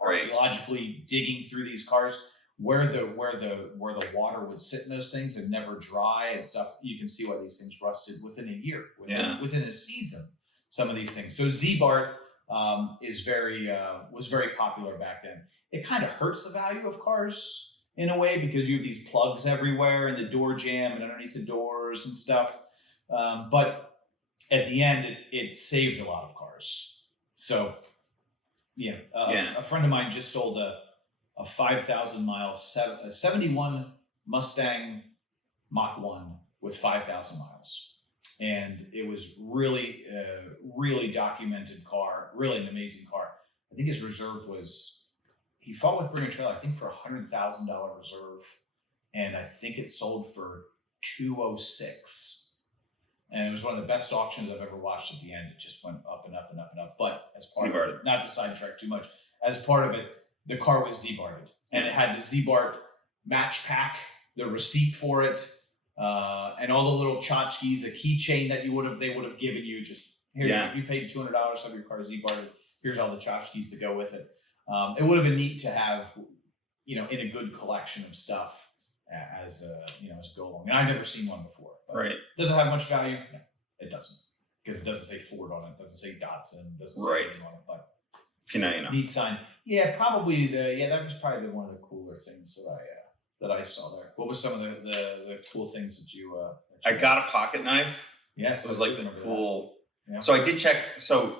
archaeologically digging through these cars, where the water would sit in those things and never dry and stuff, you can see why these things rusted within a year, within a season. Some of these things. So Z-Bart was very popular back then. It kind of hurts the value of cars in a way because you have these plugs everywhere in the door jamb and underneath the doors and stuff. But at the end, it saved a lot of cars. So a friend of mine just sold a 5,000 mile 71 Mustang Mach 1 with 5,000 miles. And it was really documented car, really an amazing car. I think his reserve was, he fought with Bring a Trailer, I think for $100,000 reserve. And I think it sold for $206. And it was one of the best auctions I've ever watched. At the end, it just went up and up and up and up. But as part of it, not to sidetrack too much, as part of it, the car was Z-Barted. And it had the Z-Bart match pack, the receipt for it, and all the little tchotchkes, the keychain that they would have given you. Just here, you paid $200 of your car Z-Barted. Here's all the tchotchkes to go with it. It would have been neat to have, in a good collection of stuff as go along. And I've never seen one before. Right. Does it have much value? No, it doesn't, because it doesn't say Ford on it. It doesn't say Datsun. It doesn't say anything on it. But you know. Neat sign. Yeah, probably that was probably one of the cooler things that I saw there. What was some of the cool things that you? I got a pocket knife. Yes, it was like cool. Yeah. So I did check. So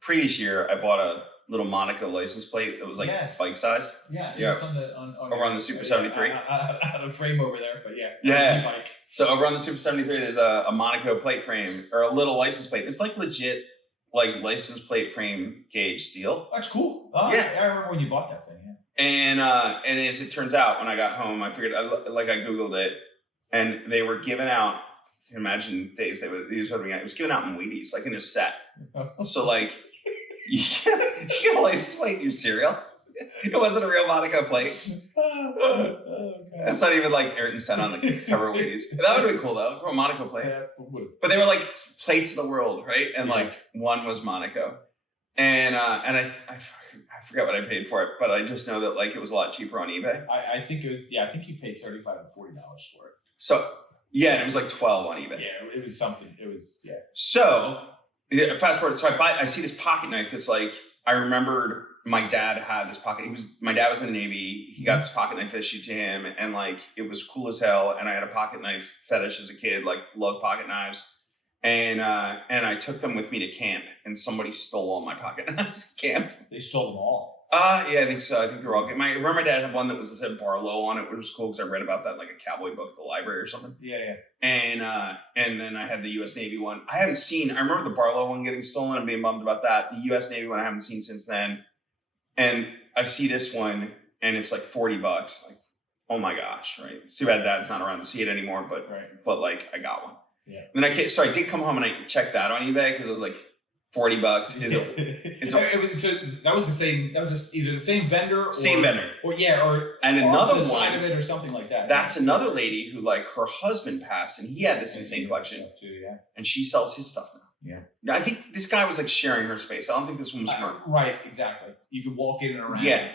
previous year, I bought a little Monaco license plate that was like bike size. Yeah. Yeah. It's over on the Super 73. Out of frame over there, but yeah. Yeah. Bike. So over on the Super 73, there's a Monaco plate frame or a little license plate. It's like legit, like license plate frame gauge steel. That's cool. Oh, yeah. I remember when you bought that thing. Yeah. And as it turns out, when I got home, I figured I Googled it, and they were giving out. You can imagine days it was given out in Wheaties, like in a set. So like, you get a license plate in your cereal. It wasn't a real Monaco plate. That's not even like Ayrton Senna on the cover of Wheaties. That would have been cool though, for a Monaco plate. Yeah, but they were like plates of the world, right? And like one was Monaco. And I forget what I paid for it, but I just know that like it was a lot cheaper on eBay. I think it was I think you paid $35 to $40 for it. So and it was like 12 on eBay. Yeah, it was something. It was So fast forward. So I see this pocket knife that's like, I remembered my dad had this pocket. My dad was in the Navy. He got this pocket knife issued to him, and like it was cool as hell. And I had a pocket knife fetish as a kid, like loved pocket knives. And I took them with me to camp, and somebody stole all my pocket knives at camp. They stole them all. Yeah, I think so. I think they're all good. I remember my dad had one that said Barlow on it, which was cool because I read about that in like a cowboy book at the library or something. Yeah. And then I had the U.S. Navy one. I remember the Barlow one getting stolen and being bummed about that. The U.S. Navy one I haven't seen since then. And I see this one, and it's like $40. Like, oh my gosh, right? It's too bad Dad's not around to see it anymore, but like I got one. Yeah. Then I did come home and I checked that on eBay because it was like $40. So that was the same. That was just either the same vendor, and another the one side of it or something like that. That's another lady who like her husband passed, and he had this insane collection too, and she sells his stuff now. Yeah, I think this guy was like sharing her space. I don't think this one was her. Right, exactly. You could walk in and around. Yeah.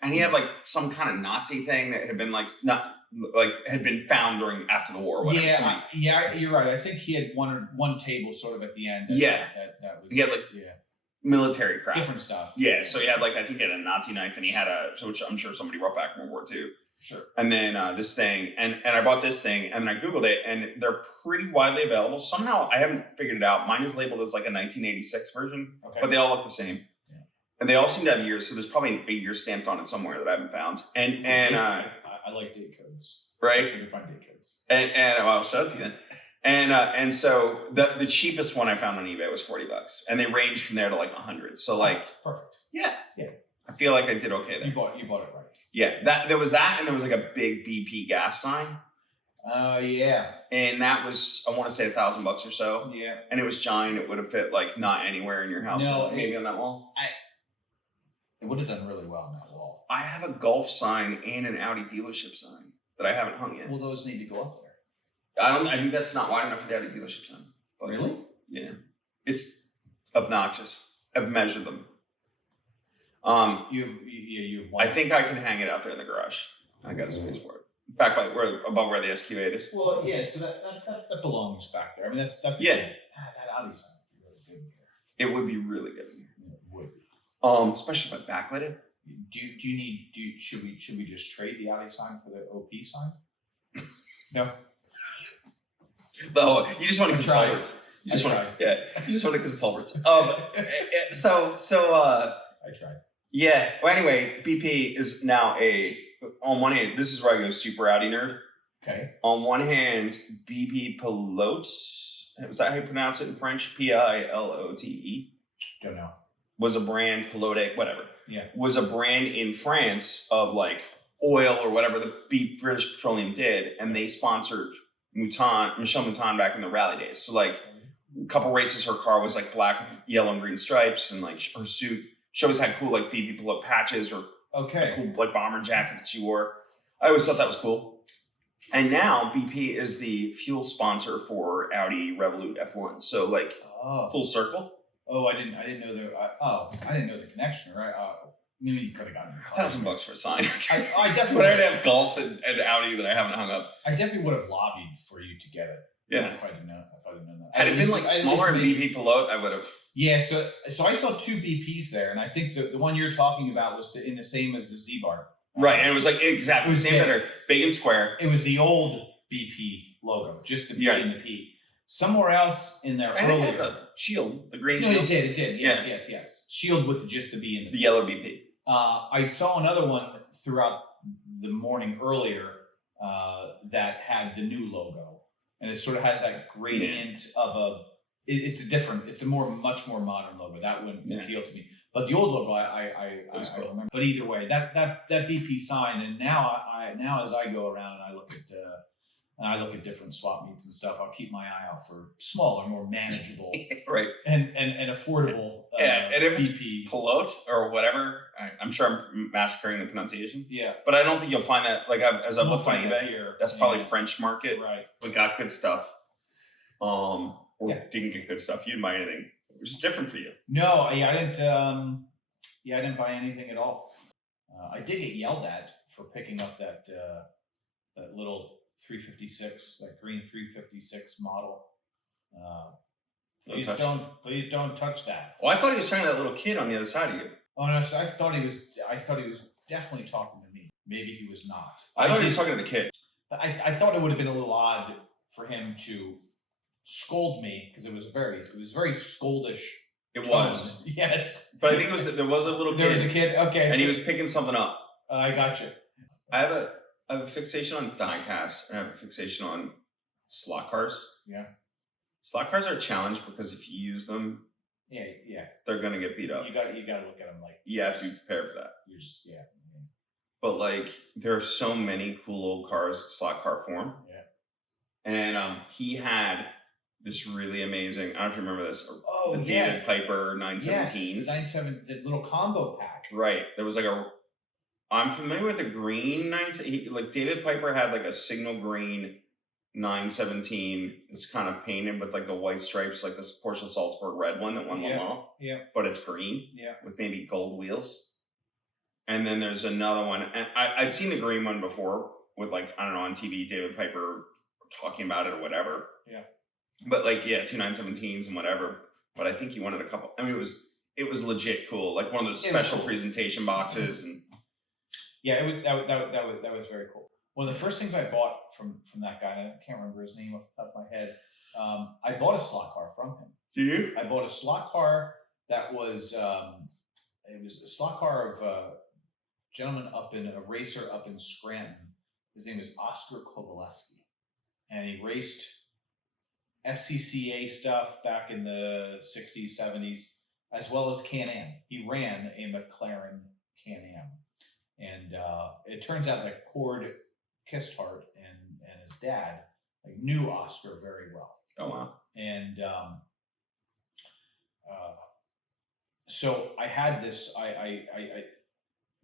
And he had like some kind of Nazi thing that had been had been found after the war. Or whatever. You're right. I think he had one table sort of at the end. That was. He had military crap, different stuff. Yeah, so he had I think he had a Nazi knife, and he had which I'm sure somebody brought back from World War II. Sure. And then this thing, and I bought this thing, and then I Googled it, and they're pretty widely available. Somehow, I haven't figured it out. Mine is labeled as like a 1986 version, but they all look the same. Yeah. And they all seem to have years, so there's probably a year stamped on it somewhere that I haven't found. And I like date codes. Right? You can find date codes. And well, shout out to you then. And so the cheapest one I found on eBay was $40, and they ranged from there to like 100. So like, perfect. yeah, Yeah. I feel like I did okay there. You bought it right. Yeah, there was that, and there was like a big BP gas sign. Yeah. And that was, I want to say $1,000 or so. Yeah. And it was giant. It would have fit like not anywhere in your house. No, maybe on that wall. It would have done really well on that wall. I have a Golf sign and an Audi dealership sign that I haven't hung yet. Well, those need to go up there. I think that's not wide enough for the Audi dealership sign. But Really? Yeah. It's obnoxious. I've measured them. You. I think I can hang it out there in the garage. I got a space for it. Back by above where the SQ8 is. Well, yeah. So that belongs back there. I mean, that's yeah. Good. That Audi sign would be really good here. It would be really good in here. Yeah, it would be. Especially if I backlit it. Should we just trade the Audi sign for the OP sign? No. No, you just want to consult try. it. You just want tried. you just want to consult it. I tried. Yeah. Well, anyway, BP is now on one hand, this is where I go super Audi nerd. Okay. On one hand, BP Pilote, is that how you pronounce it in French? Pilote? Don't know. Was a brand, Pilote, whatever. Yeah. Was a brand in France of like oil or whatever the British Petroleum did, and they sponsored Michel Mouton back in the rally days. So like a couple races, her car was like black with yellow and green stripes, and like her suit, she always had cool like BP Pilote patches or a cool like bomber jacket that she wore. I always thought that was cool. And now BP is the fuel sponsor for Audi Revolut F1. So like full circle. Oh, I didn't know I didn't know the connection. Right? Maybe you could have gotten $1,000 for a sign. I definitely. But I already have Golf and Audi that I haven't hung up. I definitely would have lobbied for you to get it. Yeah. If I didn't know that. Had it been like smaller and BP Pilote, I would have. Yeah. So I saw two BPs there, and I think the one you're talking about was in the same as the Z-Bar. Right, and it was like exactly the same better, big and square. It was the old BP logo, just the B and the P. Somewhere else in there earlier. The shield, the green No, shield. it did. Yes. Shield with just the B and the yellow BP. I saw another one throughout the morning earlier that had the new logo, and it sort of has that gradient of it's a much more modern logo. That wouldn't appeal to me, but the old logo I remember. But either way, that BP sign, and now as I go around and I look at different swap meets and stuff, I'll keep my eye out for smaller, more manageable, right, and affordable. And if it's BP Pilote or whatever, I'm sure I'm massacring the pronunciation. Yeah, but I don't think you'll find that. Like as I've looked on eBay, here. That's probably French market. Right, we got good stuff. Didn't get good stuff. You didn't buy anything, which is different for you. No, I didn't buy anything at all. I did get yelled at for picking up that little 356, that green 356 model. Please don't touch that. Well, I thought he was talking to that little kid on the other side of you. Oh no, so I thought he was definitely talking to me. Maybe he was not. I thought he was talking to the kid. I thought it would have been a little odd for him to scold me, because it was very scoldish. It tone. was. Yes. But I think there was a little kid. There was a kid. Okay. And he was picking something up. I got you. I have a fixation on die-cast, and I have a fixation on slot cars. Yeah. Slot cars are a challenge because if you use them, yeah, they're gonna get beat up. You got to look at them like you have to be prepared for that. You're just But like, there are so many cool old cars in slot car form. Yeah. And he had this really amazing. I don't know if you remember this. Oh, the David Piper 917s. Yes, the little combo pack. Right. There was like I'm familiar with the green like David Piper had like a signal green 917. It's kind of painted with like the white stripes, like this Porsche Salzburg red one that won Le Mans. Yeah. But it's green. Yeah. With maybe gold wheels. And then there's another one, and I'd seen the green one before with like, I don't know, on TV, David Piper talking about it or whatever. Yeah. But like, yeah, 2 917s and whatever. But I think he wanted a couple. I mean, it was legit cool, like one of those special presentation boxes. And yeah, that was very cool. One of the first things I bought from that guy, and I can't remember his name off the top of my head. I bought a slot car from him. Do you? I bought a slot car that was it was a slot car of a racer up in Scranton. His name is Oscar Kovalevsky, and he raced SCCA stuff back in the 60s, 70s, as well as Can-Am. He ran a McLaren Can-Am. And it turns out that Cord Kisthart and his dad knew Oscar very well. Oh, wow. And so I had this.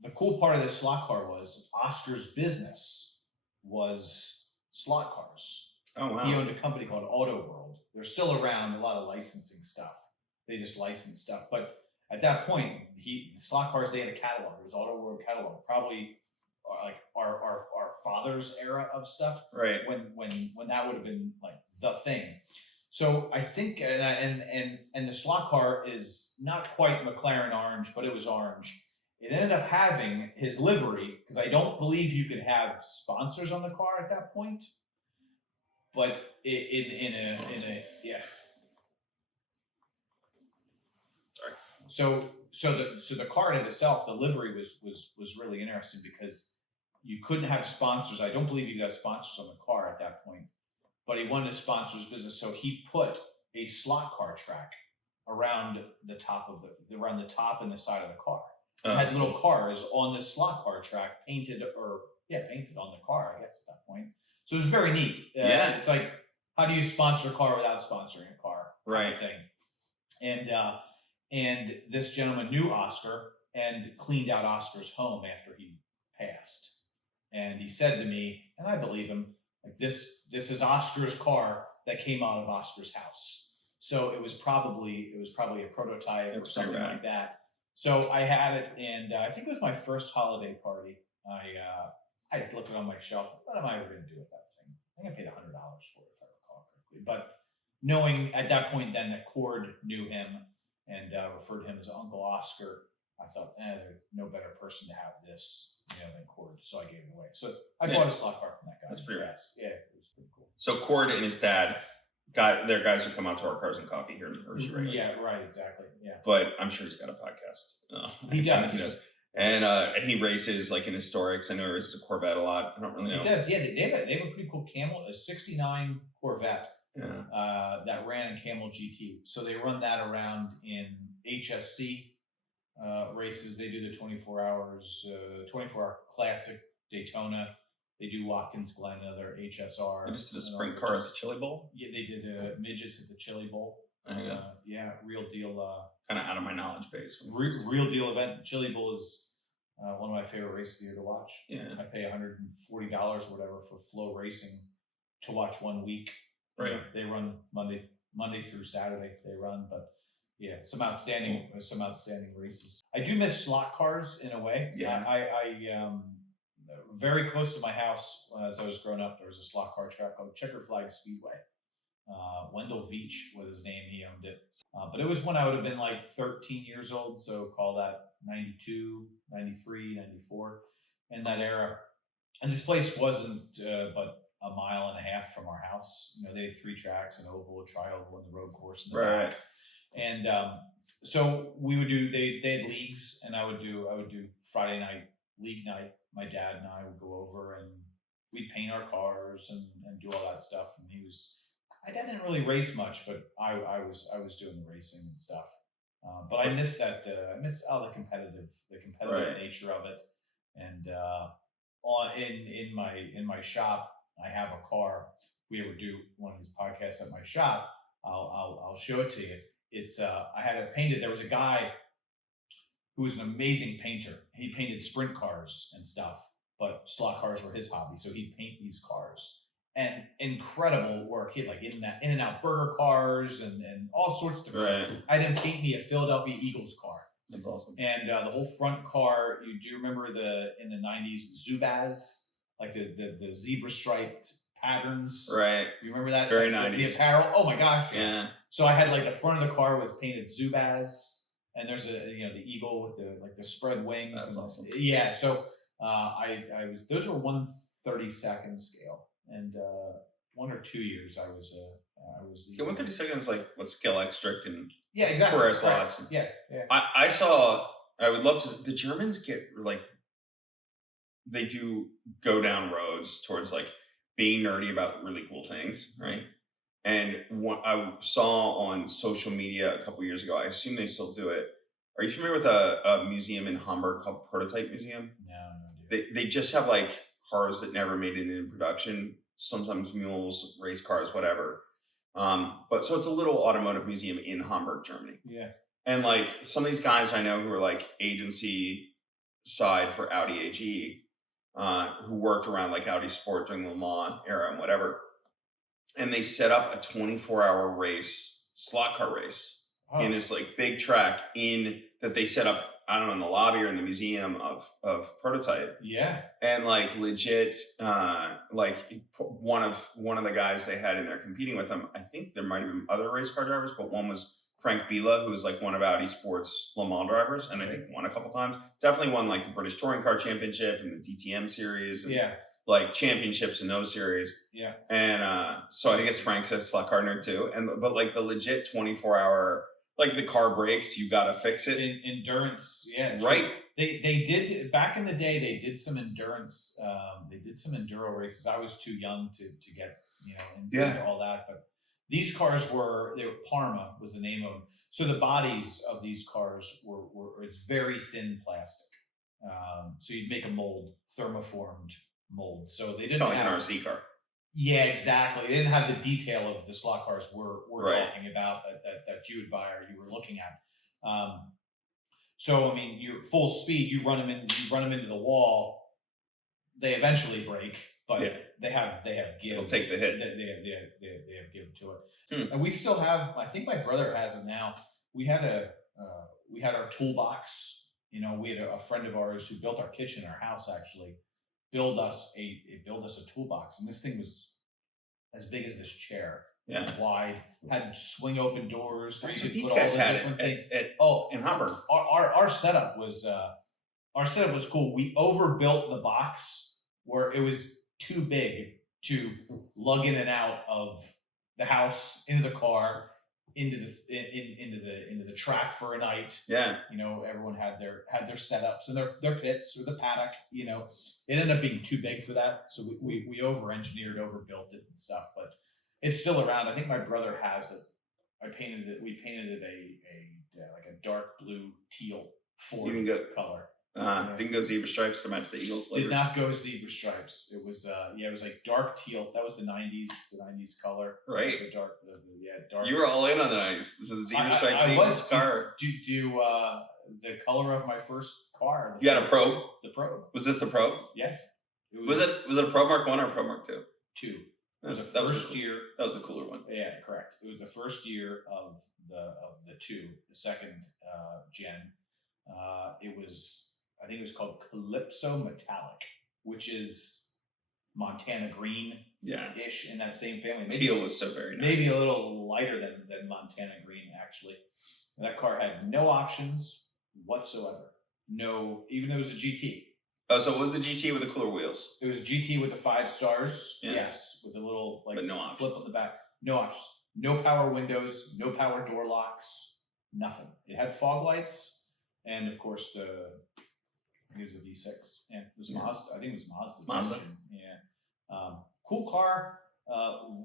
The cool part of this slot car was Oscar's business was slot cars. Oh, wow. He owned a company called Auto World. They're still around, a lot of licensing stuff. They just license stuff. But at that point, the slot cars, they had a catalog. It was Auto World catalog, probably like our father's era of stuff. Right. When that would have been like the thing. So I think, and the slot car is not quite McLaren orange, but it was orange. It ended up having his livery, because I don't believe you could have sponsors on the car at that point. But in a yeah. Sorry. So the car in itself, the livery was really interesting because you couldn't have sponsors. I don't believe you could have sponsors on the car at that point. But he wanted to sponsor his business, so he put a slot car track around the top and the side of the car. It had little cars on the slot car track painted on the car, I guess, at that point. So it was very neat. It's like, how do you sponsor a car without sponsoring a car? Kind of thing. And this gentleman knew Oscar and cleaned out Oscar's home after he passed. And he said to me, and I believe him, like this is Oscar's car that came out of Oscar's house. So it was probably a prototype or something like that. So I had it, and I think it was my first holiday party. I looked it on my shelf. What am I ever going to do with that thing? I think I paid $100 for it, if I recall correctly. But knowing at that point then that Cord knew him and referred to him as Uncle Oscar, I thought, there's no better person to have this, than Cord. So I gave it away. So I bought a slot car from that guy. That's pretty rad. Yeah, it was pretty cool. So Cord and his dad, they're guys who come out to our Cars and Coffee here in Hershey, right? Yeah, right, exactly. Yeah. But I'm sure he's got a podcast. He does. He does. And he races like in historics. I know he races a Corvette a lot. I don't really know. He does. Yeah, they have a pretty cool Camel, a '69 Corvette. Yeah. That ran in Camel GT. So they run that around in HSC races. They do the 24-hour Classic Daytona. They do Watkins Glen, another HSR. They just did a sprint car at the Chili Bowl. Yeah, they did midgets at the Chili Bowl. Yeah, real deal. Kind of out of my knowledge base. Real deal event. Chili Bowl is one of my favorite races here to watch. Yeah. I pay $140 or whatever for Flow Racing to watch 1 week. Right. They run Monday through Saturday. They run, but yeah, some outstanding races. I do miss slot cars in a way. Yeah. I very close to my house as I was growing up, there was a slot car track called Checker Flag Speedway. Wendell Veach was his name. He owned it. But it was when I would have been like 13 years old. So call that 92, 93, 94 in that era. And this place wasn't but a mile and a half from our house. They had 3 tracks, an oval, a tri-oval, and the road course in the back. And so we would do, they had leagues, and I would do Friday night, league night. My dad and I would go over and we'd paint our cars and do all that stuff. And my dad didn't really race much, but I was doing the racing and stuff. But I miss that. I miss the competitive nature of it. And in my shop, I have a car. If we ever do one of these podcasts at my shop, I'll show it to you. It's I had it painted. There was a guy who was an amazing painter. He painted sprint cars and stuff, but slot cars were his hobby. So he'd paint these cars. And incredible work. He had like in and out burger cars and all sorts of stuff. I had him paint me a Philadelphia Eagles car. That's awesome. And the whole front car, do you remember in the 90s Zubaz, like the zebra striped patterns? Right. You remember that? Very like, 90s. The apparel. Oh my gosh. Yeah. So I had like the front of the car was painted Zubaz, and there's the eagle with the spread wings. That's awesome. Yeah. So those were 1/32 scale, and 1 or 2 years I was the 1/32 is like what scale extract and exactly square slots. Yeah. I would love to. The Germans get like they do go down roads towards like being nerdy about really cool things, right? And I saw on social media a couple years ago. I assume they still do it. Are you familiar with a museum in Hamburg called Prototype Museum? No, They just have like cars that never made it in production. Sometimes mules, race cars, whatever. But so it's a little automotive museum in Hamburg, Germany. Yeah. And like some of these guys I know who are like agency side for Audi AG, who worked around like Audi Sport during the Le Mans era and whatever. And they set up a 24-hour race, slot car race in this like big track that they set up, I don't know, in the lobby or in the museum of Prototype. Yeah. And like legit, like one of the guys they had in there competing with them, I think there might have been other race car drivers, but one was Frank Biela, who was like one of Audi Sports Le Mans drivers, and I think won a couple times. Definitely won like the British Touring Car Championship and the DTM series. And, like championships in those series. Yeah. And so I guess Frank's a slot car nerd too. But like the legit 24-hour, like the car breaks, you gotta fix it. Endurance, yeah. Right. They did back in the day. They did some endurance. They did some enduro races. I was too young to get into all that. But these cars they were Parma was the name of them. So the bodies of these cars were it's very thin plastic. So you'd make a mold, thermoformed mold. So they didn't have like an RC car. Yeah, exactly. They didn't have the detail of the slot cars we're talking about that you would buy or you were looking at. So I mean, you're full speed. You run them into the wall. They eventually break, but they have give. They'll take the hit. They have give to it. And we still have. I think my brother has it now. We had our toolbox. We had a friend of ours who built our kitchen, our house actually. Build us a toolbox, and this thing was as big as this chair, wide, had swing open doors. That's what these guys had in Hamburg. Our setup was cool. We overbuilt the box where it was too big to lug in and out of the house, into the car, into the track for a night. Yeah. Everyone had their setups and their pits or the paddock. It ended up being too big for that, so we overbuilt it and stuff. But it's still around. I think my brother has it. We painted it a dark blue teal Ford color. Didn't go zebra stripes to match the Eagles later. Did not go zebra stripes. It was it was like dark teal. That was the 90s color. Right. The dark. You were all in on the 90s. The zebra stripe I was car. The color of my first car. You had a Probe? The Probe. Was this the Probe? Yeah. Was it a Probe Mark 1 or a Probe Mark 2? 2. It was the first year. That was the cooler one. Yeah, correct. It was the first year of the 2, the second gen. I think it was called Calypso Metallic, which is Montana green ish in that same family. Maybe, teal was so very nice. Maybe a little lighter than Montana green, actually. And that car had no options whatsoever. No, even though it was a GT. Oh, so it was the GT with the cooler wheels? It was a GT with the 5 stars. Yeah. Yes, with the little but no flip on the back. No options. No power windows. No power door locks. Nothing. It had fog lights, and of course it was a V6. Yeah, it was Mazda. I think it was Mazda's engine. Yeah. Cool car.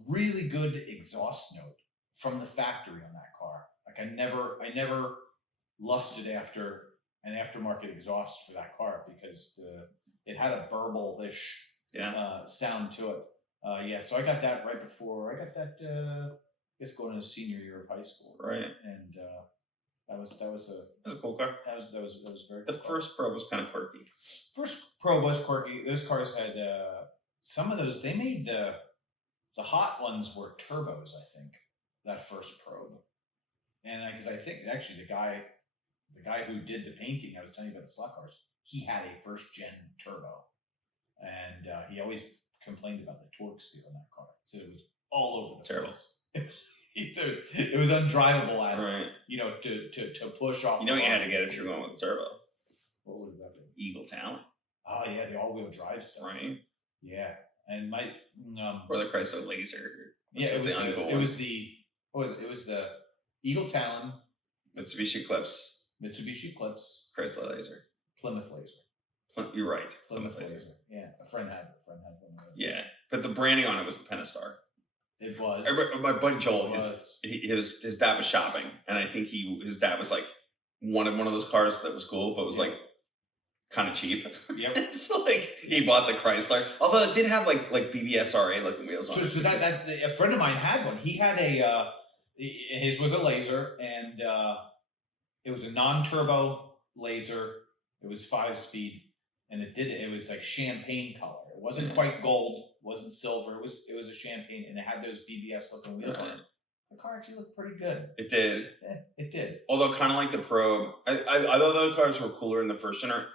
Really good exhaust note from the factory on that car. Like I never lusted after an aftermarket exhaust for that car because it had a burble-ish sound to it. So I got that right before I guess going into senior year of high school. Right. And that was a cool car. That was very. The first Pro was kind of quirky. First Pro was quirky. Those cars had some of those. They made the hot ones were turbos. I think that first Probe, and because I think actually the guy who did the painting I was telling you about the slot cars, he had a first gen turbo, and he always complained about the torque steer on that car. So it was all over the place. It was undrivable at to push off. You know what you had to get if you're going with a turbo? What would that be? Eagle Talent. Oh yeah, the all-wheel drive stuff. Right. Yeah, and my or the Chrysler Laser. Yeah, it was the Eagle Talon, Mitsubishi Eclipse, Chrysler Laser, Plymouth Laser. You're right. Plymouth Laser. Yeah, a friend had one of those. Yeah, but the branding on it was the Pentastar. It was. My buddy Joel, It was. his dad was shopping, and I think his dad was like wanted one of those cars that was cool, but was like kind of cheap. Yep. So like he bought the Chrysler, although it did have like BBSRA looking wheels on it. So that a friend of mine had one. He had his was a laser, and it was a non-turbo laser. It was 5-speed, and it was like champagne color. It wasn't quite gold, wasn't silver. It was a champagne, and it had those BBS looking wheels on it. The car actually looked pretty good. It did. It did. Although kind of like the Probe, I thought those cars were cooler in the first generation,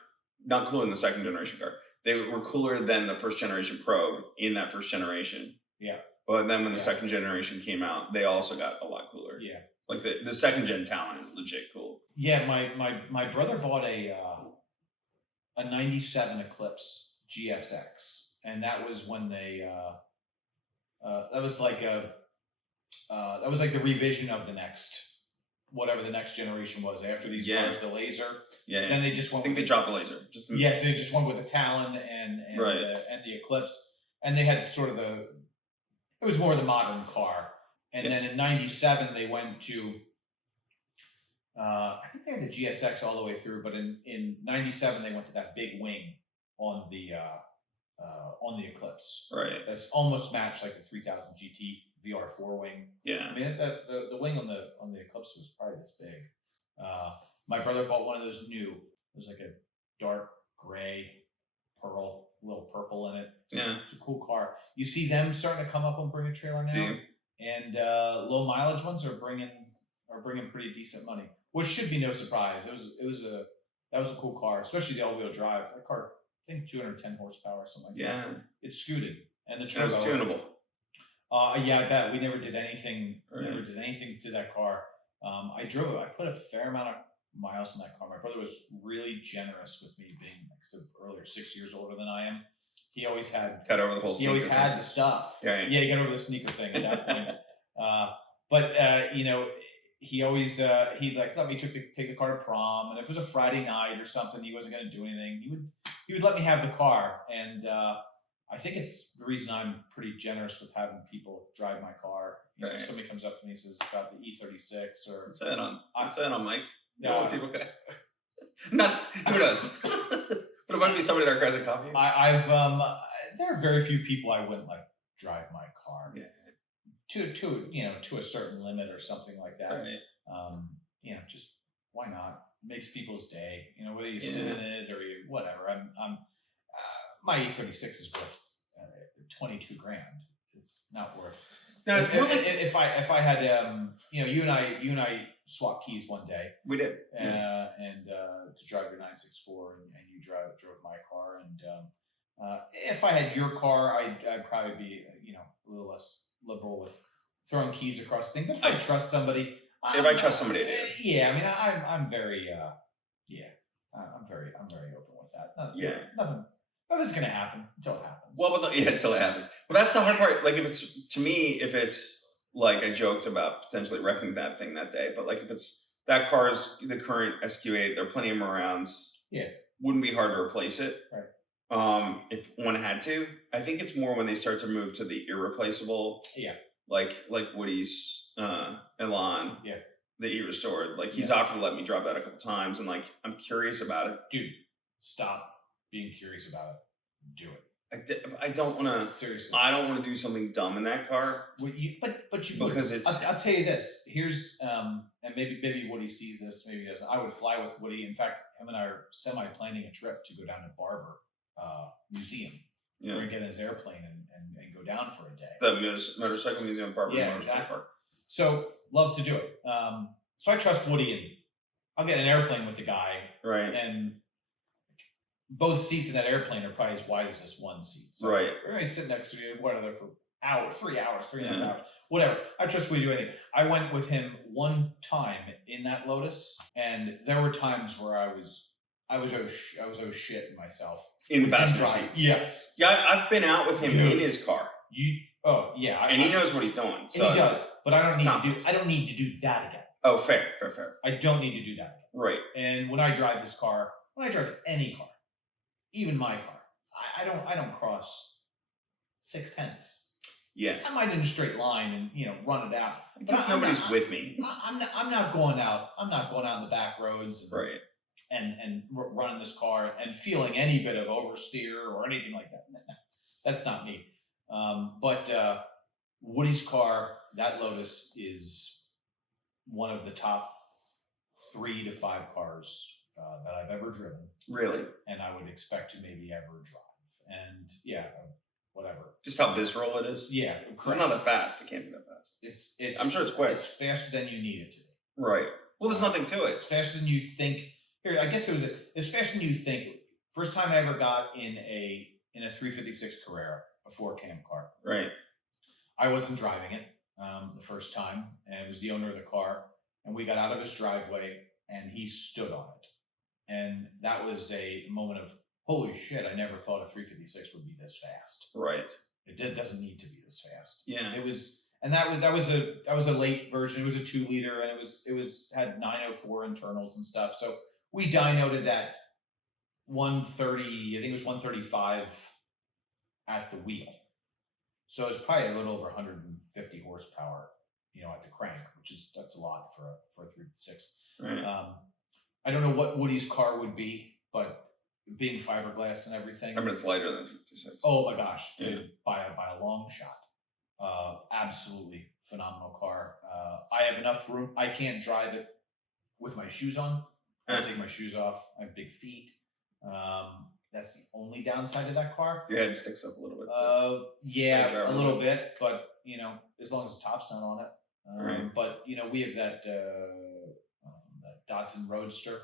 not cooler in the second generation car. They were cooler than the first generation Probe in that first generation. Yeah. But then when the second generation came out, they also got a lot cooler. Yeah. Like the second gen Talon is legit cool. Yeah, my brother bought a 97 Eclipse GSX, and that was when they that was like the revision of the next, whatever the next generation was after these cars, the laser. Yeah. Then they just went. I think they dropped the laser. So they just went with the Talon and the Eclipse, and they had sort of it was more the modern car. And then in '97 they went to. I think they had the GSX all the way through, but in '97 they went to that big wing on the Eclipse. Right. That's almost matched like the 3000 GT VR4 wing. Yeah. I mean, the wing on the Eclipse was probably this big. My brother bought one of those new. It was like a dark gray pearl, little purple in it. Yeah. It's a cool car. You see them starting to come up on Bring a Trailer now. Yeah. And low mileage ones are bringing pretty decent money, which should be no surprise. That was a cool car, especially the all-wheel drive. That car, I think 210 horsepower or something like that. Yeah. It's scooted, and the turbo. It was tunable. Yeah, I bet we never did anything. Never did anything to that car. I drove it. I put a fair amount of miles in that car. My brother was really generous with me, being, like I said earlier, 6 years older than I am. He always had got over the whole. He always had the stuff. Yeah, he got over the sneaker thing at that point. But he always he'd like let me take the car to prom, and if it was a Friday night or something, he wasn't going to do anything. He would let me have the car, and I think it's the reason I'm pretty generous with having people drive my car. You know, if somebody comes up to me and says about the E36 or say that on Mike. Yeah, people can. Not who knows. But it might be somebody that cries at coffee. I've there are very few people I wouldn't like drive my car. Yeah. To a certain limit or something like that. Right. Just why not? It makes people's day. Whether you sit in it or you whatever. I'm my E36 is worth $22,000. It's not worth. No, it's more like if I had you and I swapped keys one day. We did. And to drive your 964 and you drove my car, and if I had your car, I'd probably be a little less liberal with throwing keys across the thing. But if I trust somebody, I trust somebody, I do. Yeah, I mean, I'm very I'm very open with that. Nothing's gonna happen until it happens. Well, until it happens. But that's the hard part. Like, if it's like I joked about potentially wrecking that thing that day, but like if it's that car's the current SQ8, there are plenty of them around. Yeah, wouldn't be hard to replace it. Right. If one had to, I think it's more when they start to move to the irreplaceable. Yeah. Like Woody's Elan. Yeah. The E-Restored. Like, he's offered to let me drive that a couple times, and like I'm curious about it. Dude, stop being curious about it. Do it. I don't want to. Seriously. I don't want to do something dumb in that car. But you because it's. I'll tell you this. Here's and maybe Woody sees this. Maybe he doesn't. I would fly with Woody. In fact, him and I are semi-planning a trip to go down to Barber Museum. Yeah. We're gonna get in his airplane and go down for a day. The motorcycle museum, Barber. Yeah, exactly. So love to do it. So I trust Woody, and I'll get an airplane with the guy. Right. And both seats in that airplane are probably as wide as this one seat. So right. We're going to sit next to you, whatever, for 3 hours, 3.5 hours, whatever. I trust Woody to do anything. I went with him one time in that Lotus, and there were times where I was shitting myself. In the passenger seat? Yes. Yeah, I've been out with him in his car. And he knows what he's doing. So and he does, but I don't need to do that again. Oh, fair. I don't need to do that again. Right. And when I drive his car, when I drive any car, even my car, I don't cross 0.6. Yeah. I might in a straight line and run it out. But nobody's with me. I'm not going out. I'm not going out in the back roads. Right. And running this car and feeling any bit of oversteer or anything like that. No, that's not me. But Woody's car, that Lotus, is one of the top 3 to 5 cars that I've ever driven. Really? And I would expect to maybe ever drive. And yeah, whatever. Just how visceral it is? Yeah, correct. It's not that fast. It can't be that fast. It's. I'm sure it's quick. It's faster than you need it to be. Right. Well, there's nothing to it. It's faster than you think. Here, I guess it's faster than you think. First time I ever got in a 356 Carrera, a 4-cam car. Right. I wasn't driving it the first time, and it was the owner of the car. And we got out of his driveway, and he stood on it. And that was a moment of, holy shit, I never thought a 356 would be this fast. Right. It doesn't need to be this fast. Yeah. It was, and that was a late version. It was a 2-liter, and it had 904 internals and stuff. So we dynoed it at 130. I think it was 135 at the wheel. So it was probably a little over 150 horsepower, at the crank, that's a lot for a 356. Right. I don't know what Woody's car would be, but being fiberglass and everything. I mean, it's lighter than 56. Oh my gosh, Yeah. by a long shot. Absolutely phenomenal car. I have enough room. I can't drive it with my shoes on. I take my shoes off. I have big feet. That's the only downside of that car. Your head sticks up a little bit. Yeah, a little bit, but as long as the top's not on it. Right. But we have that Datsun Roadster.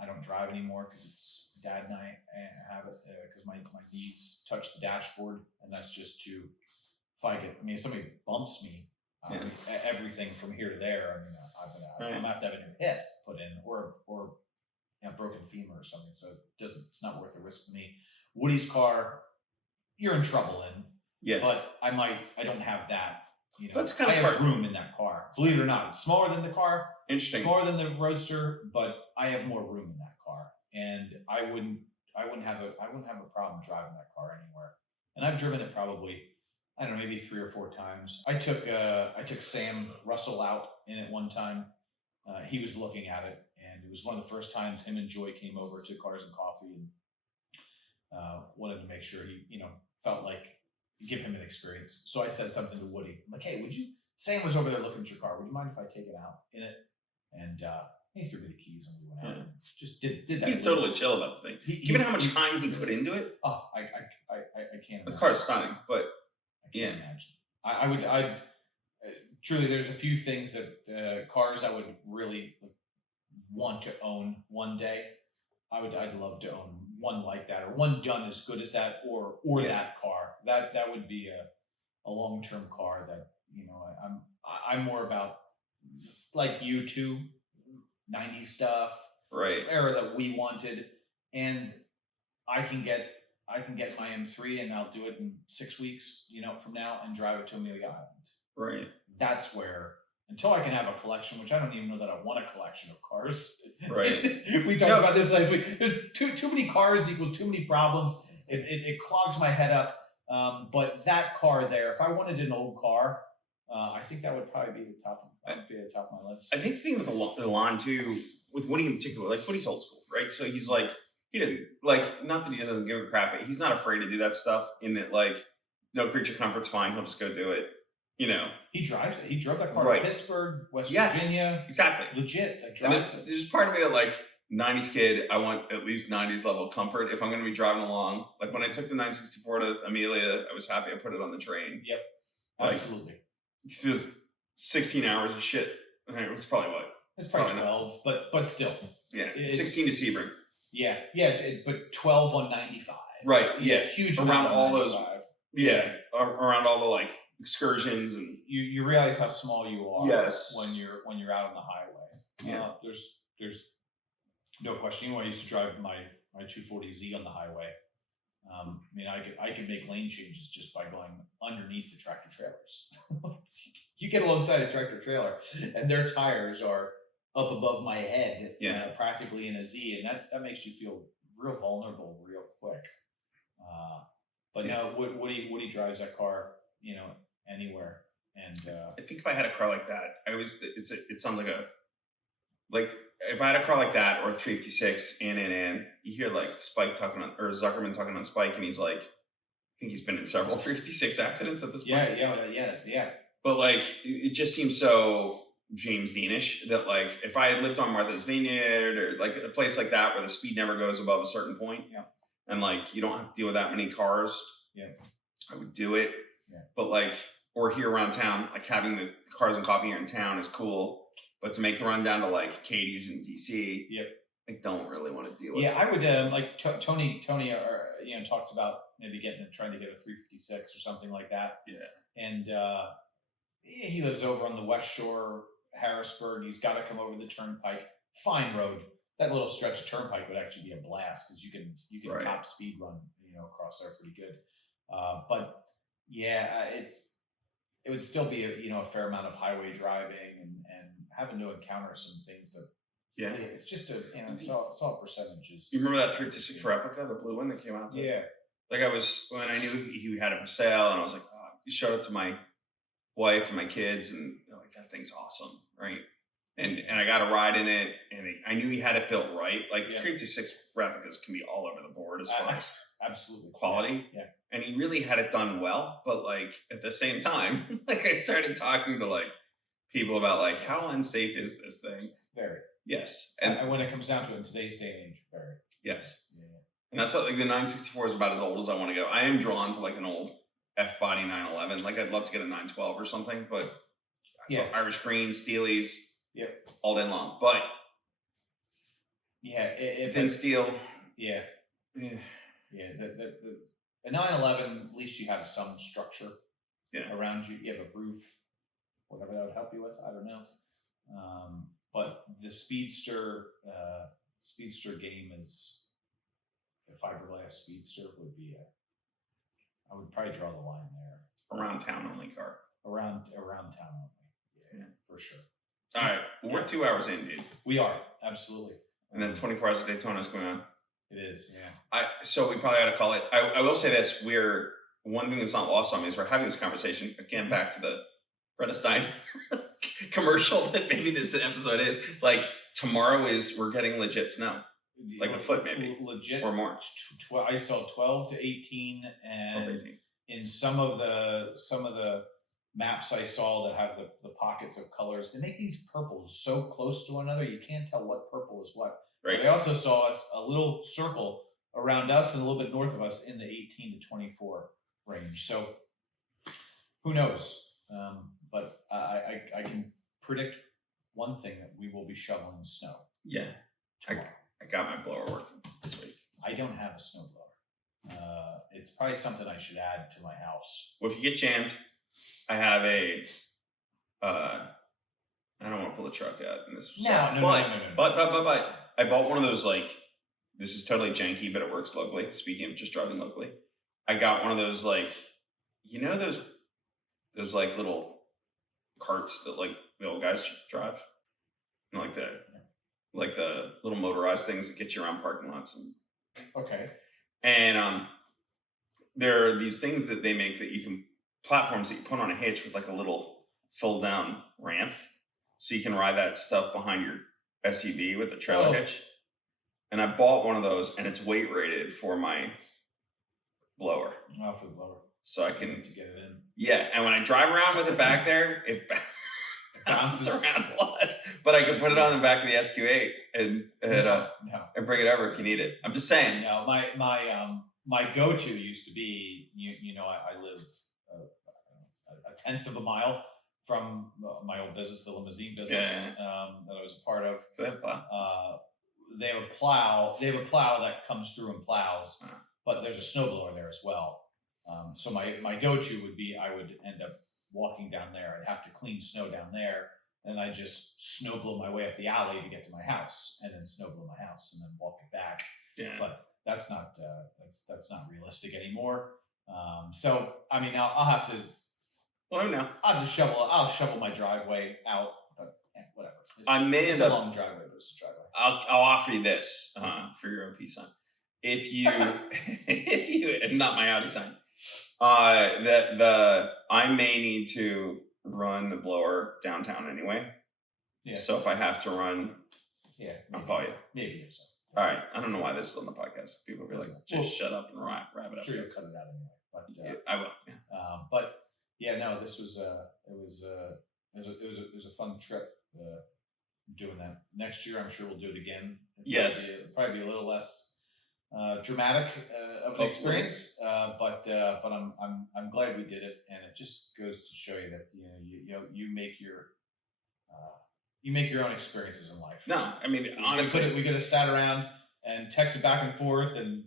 I don't drive anymore because it's Dad and I have it because my knees touch the dashboard, and that's just to if somebody bumps me, everything from here to there. I'm gonna have to have a new hip put in, or a broken femur or something. So it's not worth the risk to me. Woody's car, you're in trouble in. Yeah. But I don't have that. That's kind of I have room in that car. Believe it or not, it's smaller than the car. Interesting. Smaller than the Roadster, but I have more room in that car, and I wouldn't have a problem driving that car anywhere. And I've driven it probably, I don't know, maybe 3 or 4 times. I took Sam Russell out in it one time. He was looking at it, and it was one of the first times him and Joy came over to Cars and Coffee, and wanted to make sure he, felt like give him an experience. So I said something to Woody. I'm like, hey, Sam was over there looking at your car. Would you mind if I take it out in it? And he threw me the keys and we went out. And just did that. He's totally chill about the thing. Given how much time he put into it. Oh, I can't. The car's stunning, but I can't imagine. I truly, there's a few things that cars I would really want to own one day. I'd love to own one like that, or one done as good as that, or that car. That would be a long-term car that I'm more about, like you too, 90s stuff, right, era that we wanted, and I can get my M3 and I'll do it in 6 weeks, from now, and drive it to Amelia Island. Right. That's where, until I can have a collection, which I don't even know that I want a collection of cars. Right. We talked about this last week. There's too many cars equals too many problems. It clogs my head up. But that car there, if I wanted an old car, I think that would probably be the top of my list. I think the thing with the line too, with Woody in particular, like Woody's old school, right? So he's like, he didn't not that he doesn't give a crap, but he's not afraid to do that stuff. In that, no creature comfort's fine. He'll just go do it. He drives it. He drove that car right. to Pittsburgh, West yes, Virginia. Exactly. Legit. And there's part of me that 90s kid, I want at least 90s level of comfort if I'm going to be driving along. Like when I took the 964 to Amelia, I was happy I put it on the train. Yep. Absolutely. Just 16 hours of shit. It was probably what? It's probably 12, but still. Yeah. 16 to Sebring. Yeah. But 12 on 95. Right. Yeah. Huge around all 95. Those. Yeah. Around all the excursions and you realize how small you are. Yes. When you're out on the highway. Yeah. There's no question. I used to drive my 240Z on the highway. I could make lane changes just by going underneath the tractor trailers. You get alongside a tractor trailer, and their tires are up above my head, practically in a Z, and that makes you feel real vulnerable real quick. But no, Woody drives that car anywhere. And I think if I had a car like that, it sounds like if I had a car like that or a 356 in, you hear like Spike talking on, or Zuckerman talking on Spike, and he's like, I think he's been in several 356 accidents at this point. Yeah. But like, it just seems so James Deanish that like, if I had lived on Martha's Vineyard or like a place like that where the speed never goes above a certain point, and like you don't have to deal with that many cars, I would do it. Yeah. But like, or here around town, like having the cars and coffee here in town is cool. But to make the run down to like Katie's in DC, I don't really want to deal with. Yeah, I would like Tony, talks about maybe trying to get a 356 or something like that. Yeah. And he lives over on the West Shore, Harrisburg. He's got to come over the Turnpike. Fine road. That little stretch of Turnpike would actually be a blast because you can top speed run across there pretty good. But yeah, it would still be a fair amount of highway driving and having to encounter some things that it's just it's all percentages. You remember that 356 replica, the blue one that came out? Yeah. Like when I knew he had it for sale, and I was like, showed it to my wife and my kids, and they're like, that thing's awesome, right? And I got a ride in it, and I knew he had it built right. Like 356 replicas can be all over the board as far as absolutely quality. Yeah. And he really had it done well, but like at the same time, like I started talking to like people about like how unsafe is this thing? Very. Yes. And when it comes down to it in today's day and age, very. Yes. Yeah. And that's what like the 964 is about as old as I want to go. I am drawn to like an old F-body 911. Like I'd love to get a 912 or something, but Irish green, Steelies, all day long. But thin steel. Yeah. The 911, at least you have some structure around you. You have a roof, whatever that would help you with. I don't know. But the Speedster game is a fiberglass Speedster would be I would probably draw the line there. Around town only car. Around town only. Yeah, for sure. All right. Well, we're 2 hours in, dude. We are, absolutely. And then 24 hours of Daytona is going on. It is, yeah. So we probably ought to call it. I will say this: one thing that's not lost on me is we're having this conversation again. Back to the Vredestein commercial that maybe this episode is. Like tomorrow we're getting legit snow, like a foot maybe, legit or more. I saw 12 to 18, and 12 to 18. In some of the maps I saw that have the pockets of colors, they make these purples so close to one another you can't tell what purple is what. Right. But I also saw a little circle around us and a little bit north of us in the 18 to 24 range. So who knows? But I can predict one thing, that we will be shoveling snow. Yeah. I got my blower working this week. I don't have a snowblower. It's probably something I should add to my house. Well, if you get jammed, I have I don't want to pull the truck out in this. No. But I bought one of those, like, this is totally janky, but it works locally. Speaking of just driving locally, I got one of those, like, those like little carts that like the old guys drive, and like the little motorized things that get you around parking lots. And there are these things that they make that you can, platforms that you put on a hitch with like a little fold down ramp, so you can ride that stuff behind your SUV with the trailer hitch. And I bought one of those, and it's weight rated for my blower. Oh, for the blower. So I can to get it in. Yeah, and when I drive around with it back there, it bounces around a lot. But I can put it on the back of the SQ8 and bring it over if you need it. I'm just saying. No, my go-to used to be, I live a tenth of a mile from my old business, the limousine business that I was a part of. Do they have plow? They have a plow. They have a plow that comes through and plows, but there's a snowblower there as well. So my go-to would be, I would end up walking down there. I'd have to clean snow down there, and I just snowblow my way up the alley to get to my house, and then snowblow my house, and then walk it back. Yeah. But that's not realistic anymore. So I mean, I'll have to. Well, no. I'll shovel my driveway out, but whatever. It's a long driveway, but it's a driveway. I'll offer you this for your own peace sign. If you, not my Audi sign, I may need to run the blower downtown anyway. Yeah. So if I have to run, I'll call you. Maybe or so. All right. I don't know why this is on the podcast. People will be like, just shut up and wrap it I'm up. sure you'll cut it out anyway. But I will. Yeah. but yeah, no, this was it was a fun trip doing that. Next year, I'm sure we'll do it again. Yes. Probably be a little less dramatic of an experience, but I'm glad we did it, and it just goes to show you that you make your own experiences in life. No, I mean honestly, we could have sat around and texted back and forth and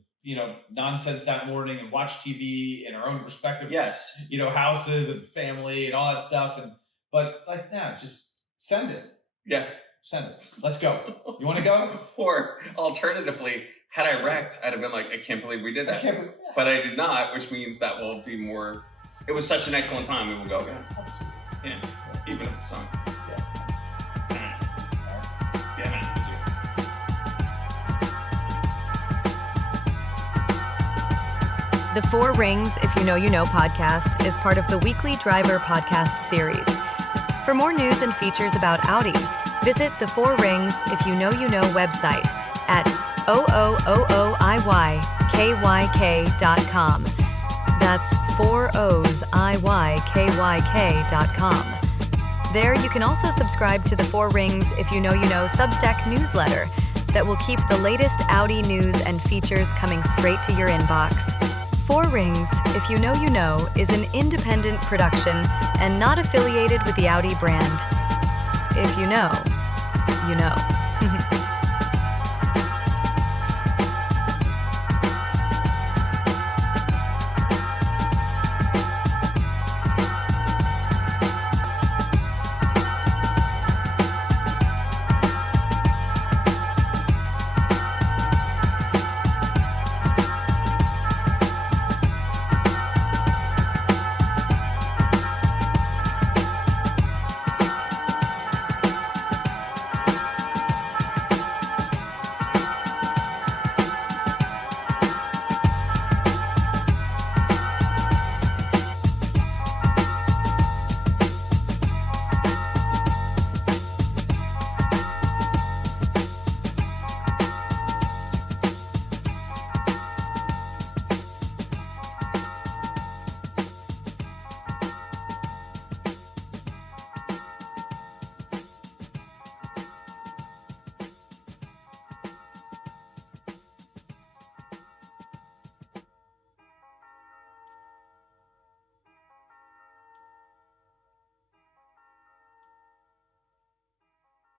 nonsense that morning and watch TV in our own respective houses and family and all that stuff, but just send it. Yeah. Send it. Let's go. You want to go? Or alternatively, had I wrecked, I'd have been like, I can't believe we did that. But I did not, which means that will be more. It was such an excellent time. We will go again. Yeah. Even if it's sung. Yeah. Yeah, man. The Four Rings, If You Know You Know podcast is part of the Weekly Driver podcast series. For more news and features about Audi, visit the Four Rings If You Know You Know website at oooiykyk.com. That's 4OOSIYKYK.com. There you can also subscribe to the Four Rings If You Know You Know Substack newsletter that will keep the latest Audi news and features coming straight to your inbox. Four Rings If You Know You Know is an independent production and not affiliated with the Audi brand. If you know, you know.